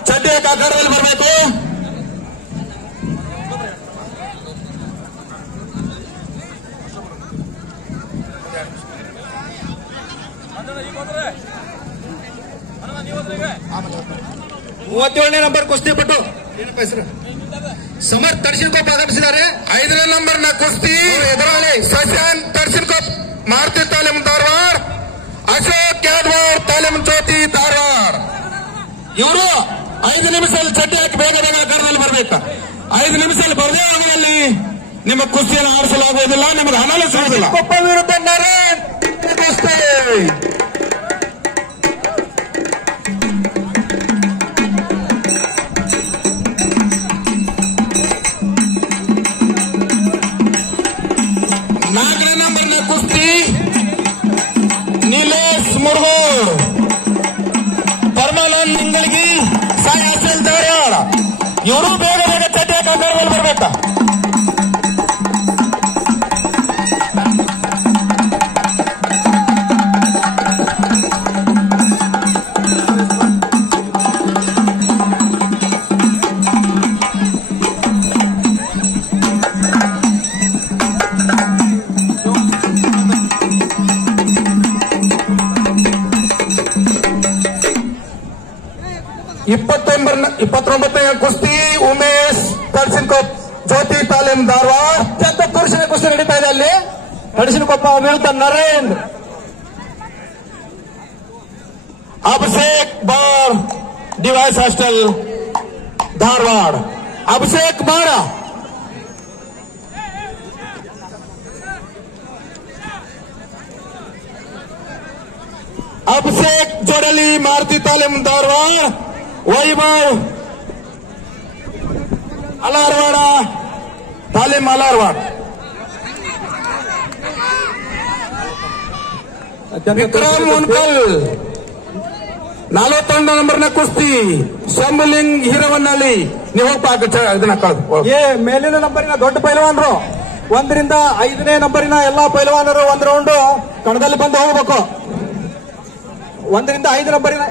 ಚಡ್ಡಿ ಆಕಾರದಲ್ಲಿ ಬರಬೇಕು. ಮೂವತ್ತೇಳನೇ ನಂಬರ್ ಕುಸ್ತಿ ಪಟ್ಟು ಸಮರ್ಥ್ ತರ್ಸಿನ್ಕೋಪ್ ಆಗಮಿಸಿದ್ದಾರೆ. 5ನೇ ನಂಬರ್ನ ಕುಸ್ತಿ ಎದುರಾಳಿ ಶಶಾಂಕ್ ತರ್ಸಿನ್ಕೋಪ್ ಮಾರುತಿ ತಾಲೀಮ್ ಧಾರವಾಡ. ಅಶೋಕ್ ಯಾದವಾರ್ ತಾಲೀಮ್ ಜ್ಯೋತಿ ಧಾರವಾಡ. ಇವರು 5 ನಿಮಿಷದಲ್ಲಿ ಚಡ್ಡಿ ಹಾಕಿ ಬೇಗ ಆಕಾರದಲ್ಲಿ ಬರಬೇಕು. 5 ನಿಮಿಷದಲ್ಲಿ ಬರದೇ ಆಗುವಲ್ಲಿ ನಿಮ್ಮ ಕುಸ್ತಿಯನ್ನು ಆಡಿಸಲಾಗುವುದಿಲ್ಲ, ನಿಮಗೆ ಹಣಲು ಸಿಗುವುದಿಲ್ಲ. ಕೊಪ್ಪ ವಿರುದ್ಧ ನರೇನ್ ಕುಸ್ತಿ. ನಾಲ್ಕನೇ ನಂಬರ್ನ ಕುಸ್ತಿ ನೀಲೇಶ್ ಮುರುಗೋಡ್ ಪರಮಾನಂದ್ ಇಂಗಳಗಿ ಸಾಯಿ ಅಸಲ್ ಧಾರವಾಡ. ಇವರು ಬೇಗ ಚಡ್ಡಿ ಆಕಾರದಲ್ಲಿ ಬರಬೇಕು. ಇಪ್ಪತ್ತೊಂಬತ್ತನೇ ಕುಸ್ತಿ ಉಮೇಶ್ ತರ್ಸಿನ್ಕೋಪ್ ಜ್ಯೋತಿ ತಾಲೀಮ್ ಧಾರವಾಡ. ಅತ್ಯಂತ ಪುರುಷನ ಕುಸ್ತಿ ನಡೀತಾ ಇದೆ ಅಲ್ಲಿ. ತರ್ಸಿನ್ಕೊಪ್ಪ ವಿರುದ್ಧ Narendra. Abhishek bar device hostel Dharwad. Abhishek ಬಾರ ಅಭಿಷೇಕ್ ಜೋಡಲಿ ಮಾರುತಿ ತಾಲೀಮ್ ಧಾರವಾಡ. ವೈಭವ್ ಅಲಾರವಾಡ ತಾಲೀಮ್ ಅಲಾರವಾಡ. ವಿಕ್ರಮ್ ಉನ್ಕಲ್ 41 ನಂಬರ್ನ ಕುಸ್ತಿ ಶಂಭುಲಿಂಗ್ ಹಿರವನ್ನಳ್ಳಿ. ನೀವು ಇದನ್ನ ಕಳೆದು ಮೇಲಿನ ನಂಬರಿನ ದೊಡ್ಡ ಪೈಲವಾನರು 1 ರಿಂದ 5ನೇ ನಂಬರಿನ ಎಲ್ಲಾ ಪೈಲವಾನರು 1 ರೌಂಡ್ ಕಣದಲ್ಲಿ ಬಂದು ಹೋಗಬೇಕು. 1 ರಿಂದ 5 ನಂಬರಿನ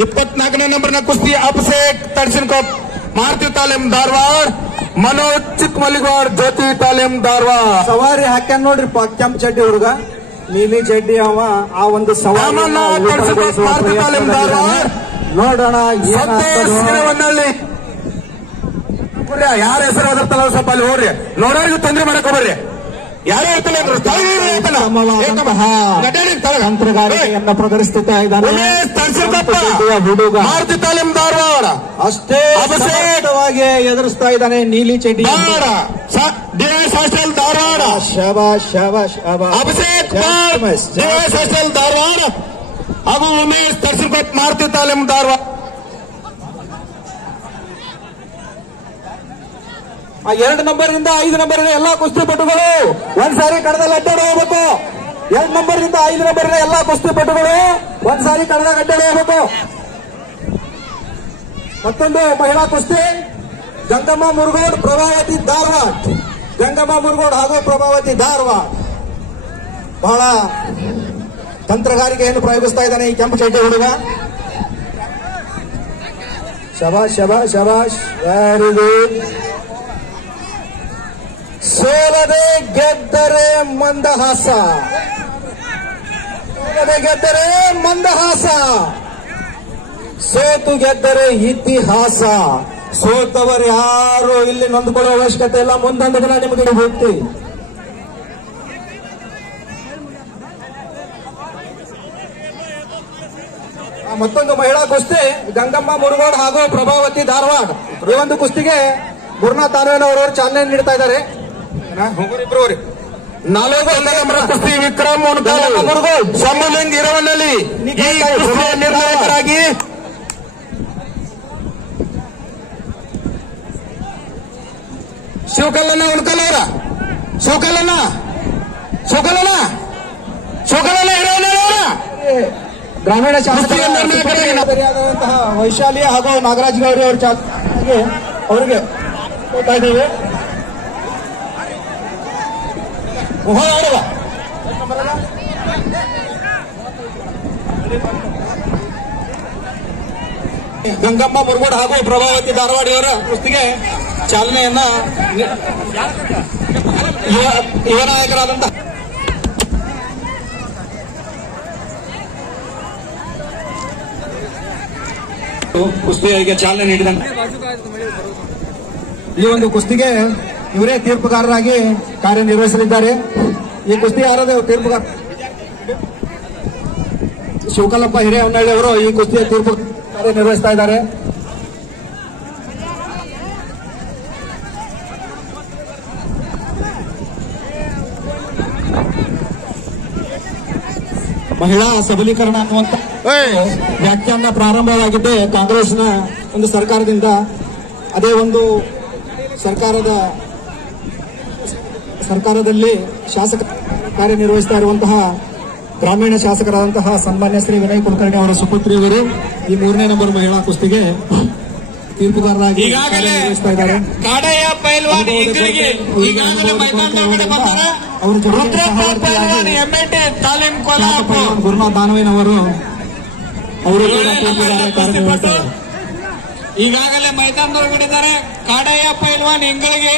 24ನೇ ನಂಬರ್ನ ಕುಸ್ತಿ ಅಭಿಷೇಕ್ ತರ್ಸಿನ್ಕೋಪ್ ಮಾರುತಿ ತಾಲೀಮ್ ಧಾರವಾಡ, ಮನೋಜ್ ಚಿಕ್ಕಮಲ್ಲಿಗೌಡ ಜ್ಯೋತಿ ತಾಲೀಮ್ ಧಾರವಾಡ. ಸವಾರಿ ಹಾಕ್ಯಾನ್ ನೋಡ್ರಿ ಕೆಂಪ್ ಚಡ್ಡಿ ಹುಡುಗ, ನೀಲಿ ಚಡ್ಡಿ ಅವ. ಆ ಒಂದು ಸವಾರಿ ಮಾರುತಿ ತಾಲೀಮ್ ಧಾರವಾಡ. ನೋಡೋಣ ಏನಾಗ್ತದೆ. ಯಾರ ಹೆಸರು ಓದಿರ್ತಲ್ಲ ಸ್ವಲ್ಪ ಅಲ್ಲಿ ಹೋಗ್ರಿ, ನೋಡೋರಿಗೆ ತೊಂದರೆ ಮಾಡಕ್ ಹೋಗ್ರಿ. ಯಾರೇ ಇರ್ತಲ್ಲ ತಂತ್ರಗಾರಿಕೆಯನ್ನ ಪ್ರದರ್ಶಿಸ್ತಾ ಇದ್ದಾನೆ ಹುಡುಗ. ಮಾರುತಿ ತಾಲೀಮ್ ಧಾರವಾಡ ಅಷ್ಟೇ ಅಭಿಷೇಕವಾಗಿ ಎದುರಿಸ್ತಾ ಇದ್ದಾನೆ ನೀಲಿ ಚಡ್ಡಿ ಡಿಎಸ್ ಹಾಸ್ಟೆಲ್ ಧಾರವಾಡ. ಶಬಾಷ್ ಶಬಾಷ್ ಅಭಿಷೇಕ್ ಡಿಎಸ್ ಹಾಸ್ಟೆಲ್ ಧಾರವಾಡ ಹಾಗೂ ಉಮೇಶ್ ತರ್ಸಿಕೊಟ್ ಮಾರುತಿ ತಾಲೀಮ್ ಧಾರವಾಡ. 2 ನಂಬರ್ನಿಂದ 5 ನಂಬರ್ನ ಎಲ್ಲಾ ಕುಸ್ತಿಪಟುಗಳು ಒಂದ್ಸಾರಿ ಕಣದಲ್ಲಿ ಅಡ್ಡಾಡಿ ಹೋಗ್ಬೇಕು. 2 ನಂಬರ್ನಿಂದ 5 ನಂಬರ್ನ ಎಲ್ಲಾ ಕುಸ್ತಿಪಟುಗಳು ಒಂದ್ಸಾರಿ ಕಣದಾಗ ಅಡ್ಡಾಡಿ ಹೋಗ್ಬೇಕು. ಮತ್ತೊಂದು ಮಹಿಳಾ ಕುಸ್ತಿ ಗಂಗಮ್ಮ ಮುರುಗೋಡ್ ಪ್ರಭಾವತಿ ಧಾರವಾಡ. ಗಂಗಮ್ಮ ಮುರುಗೋಡ್ ಹಾಗೂ ಪ್ರಭಾವತಿ ಧಾರವಾಡ ಬಹಳ ತಂತ್ರಗಾರಿಕೆಯನ್ನು ಪ್ರಯೋಗಿಸ್ತಾ ಇದ್ದಾನೆ ಈ ಕೆಂಪು ಚಡ್ಡಿ ಹುಡುಗ. ಶಬಾಷ್ ಶಬಾಷ್ ಶಬಾಷ್, ವೆರಿ ಗುಡ್. ಸೋಲದೆ ಗೆದ್ದರೆ ಮಂದಹಾಸ, ಸೋಲದೆ ಗೆದ್ದರೆ ಮಂದಹಾಸ, ಸೋತು ಗೆದ್ದರೆ ಇತಿಹಾಸ. ಸೋತವರು ಯಾರು ಇಲ್ಲಿ ನೊಂದುಕೊಳ್ಳುವ ಅವಶ್ಯಕತೆ ಇಲ್ಲ, ಮುಂದೊಂದು ದಿನ ನಿಮಗೆ ಹೋಗ್ತಿ. ಮತ್ತೊಂದು ಮಹಿಳಾ ಕುಸ್ತಿ ಗಂಗಮ್ಮ ಮುರುಗೋಡ್ ಹಾಗೂ ಪ್ರಭಾವತಿ ಧಾರವಾಡ. ಈ ಒಂದು ಕುಸ್ತಿಗೆ ಗುರುನಾಥ್ ತಾನವೇನವರು ಚಾಲನೆ ನೀಡ್ತಾ ಇದ್ದಾರೆ. 4 ಕುಸ್ತಿ ವಿಕ್ರಮ್ ಮುರುಗೋಡ್ ಸಮಲಿಂಗ್ ಇರವನಲ್ಲಿ ನಿರ್ಣಾಯಕರಾಗಿ ಶಿವಕಲ್ಲನ ಉಣ್ಕಲ್ಲವರ ಶಿವಕಲ್ಲನ ಇರವನವರ ಗ್ರಾಮೀಣ ಶಾಸಕರಾದಂತಹ ವೈಶಾಲಿ ಹಾಗೂ ನಾಗರಾಜ್ ಗೌರಿ ಅವರ ಚಾಲನೆ ಅವರಿಗೆ ಹೋಗ್ತಾ ಇದ್ದೇವೆ. ಗಂಗಮ್ಮ ಮುರುಗೋಡ್ ಹಾಗೂ ಪ್ರಭಾವತಿ ಧಾರವಾಡಿಯವರ ಕುಸ್ತಿಗೆ ಚಾಲನೆಯನ್ನ ಯುವ ನಾಯಕರಾದಂತಹ ಕುಸ್ತಿಗೆ ಚಾಲನೆ ನೀಡಿದಂತೆ ಈ ಒಂದು ಕುಸ್ತಿಗೆ ಇವರೇ ತೀರ್ಪುಗಾರರಾಗಿ ಕಾರ್ಯನಿರ್ವಹಿಸಲಿದ್ದಾರೆ. ಈ ಕುಸ್ತಿ ಯಾರಾದ ತೀರ್ಪುಗಾರ ಶಿವಕಲ್ಲಪ್ಪ ಹಿರೇಹೊನ್ನಳ್ಳಿ ಅವರು ಈ ಕುಸ್ತಿಯ ತೀರ್ಪು ಕಾರ್ಯನಿರ್ವಹಿಸ್ತಾ ಇದ್ದಾರೆ. ಮಹಿಳಾ ಸಬಲೀಕರಣ ಅನ್ನುವಂತ ವ್ಯಾಖ್ಯಾನ ಪ್ರಾರಂಭವಾಗಿದ್ದೇ ಕಾಂಗ್ರೆಸ್ನ ಒಂದು ಸರ್ಕಾರದಿಂದ. ಅದೇ ಒಂದು ಸರ್ಕಾರದಲ್ಲಿ ಶಾಸಕ ಕಾರ್ಯನಿರ್ವಹಿಸ್ತಾ ಇರುವಂತಹ ಗ್ರಾಮೀಣ ಶಾಸಕರಾದಂತಹ ಸನ್ಮಾನ್ಯ ಶ್ರೀ ವಿನಯ್ ಕುಲಕರ್ಣಿ ಅವರ ಸುಪುತ್ರಿಯವರು ಈ 3ನೇ ನಂಬರ್ ಮಹಿಳಾ ಕುಸ್ತಿಗೆ ತೀರ್ಪುಗಾರರಾಗಿ ಕಾರ್ಯನಿರ್ವಹಿಸ್ತಾ ಇದ್ದಾರೆ. ಗುರುನಾಥ್ ದಾನವೇನವರು ಅವರು ಕಾರ್ಯನಿರ್ವಹಿಸ್ತಾರೆ. ಈಗಾಗಲೇ ಮೈದಾನದೊಳಗಡೆ ಕಾಡಯ್ಯ ಪೈಲ್ವಾನ್ ಇಂಗಳಿಗೆ,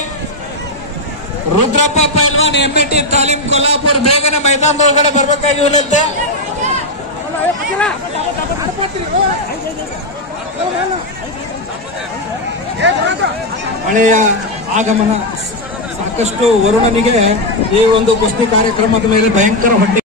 ರುದ್ರಪ್ಪ ಪೈಲ್ವಾನ್ ಎಂಬಿಟಿ ತಾಲೀಮ್ ಕೊಲ್ಲಾಪುರ್ ಬೇಗನೆ ಮೈದಾನದೊಳಗಡೆ ಬರ್ಬೇಕಾಗಿರುತ್ತೆ. ಮಳೆಯ ಆಗಮನ ಸಾಕಷ್ಟು ವರುಣನಿಗೆ ಈ ಒಂದು ಕುಸ್ತಿ ಕಾರ್ಯಕ್ರಮದ ಮೇಲೆ ಭಯಂಕರ ಹೊಟ್ಟೆ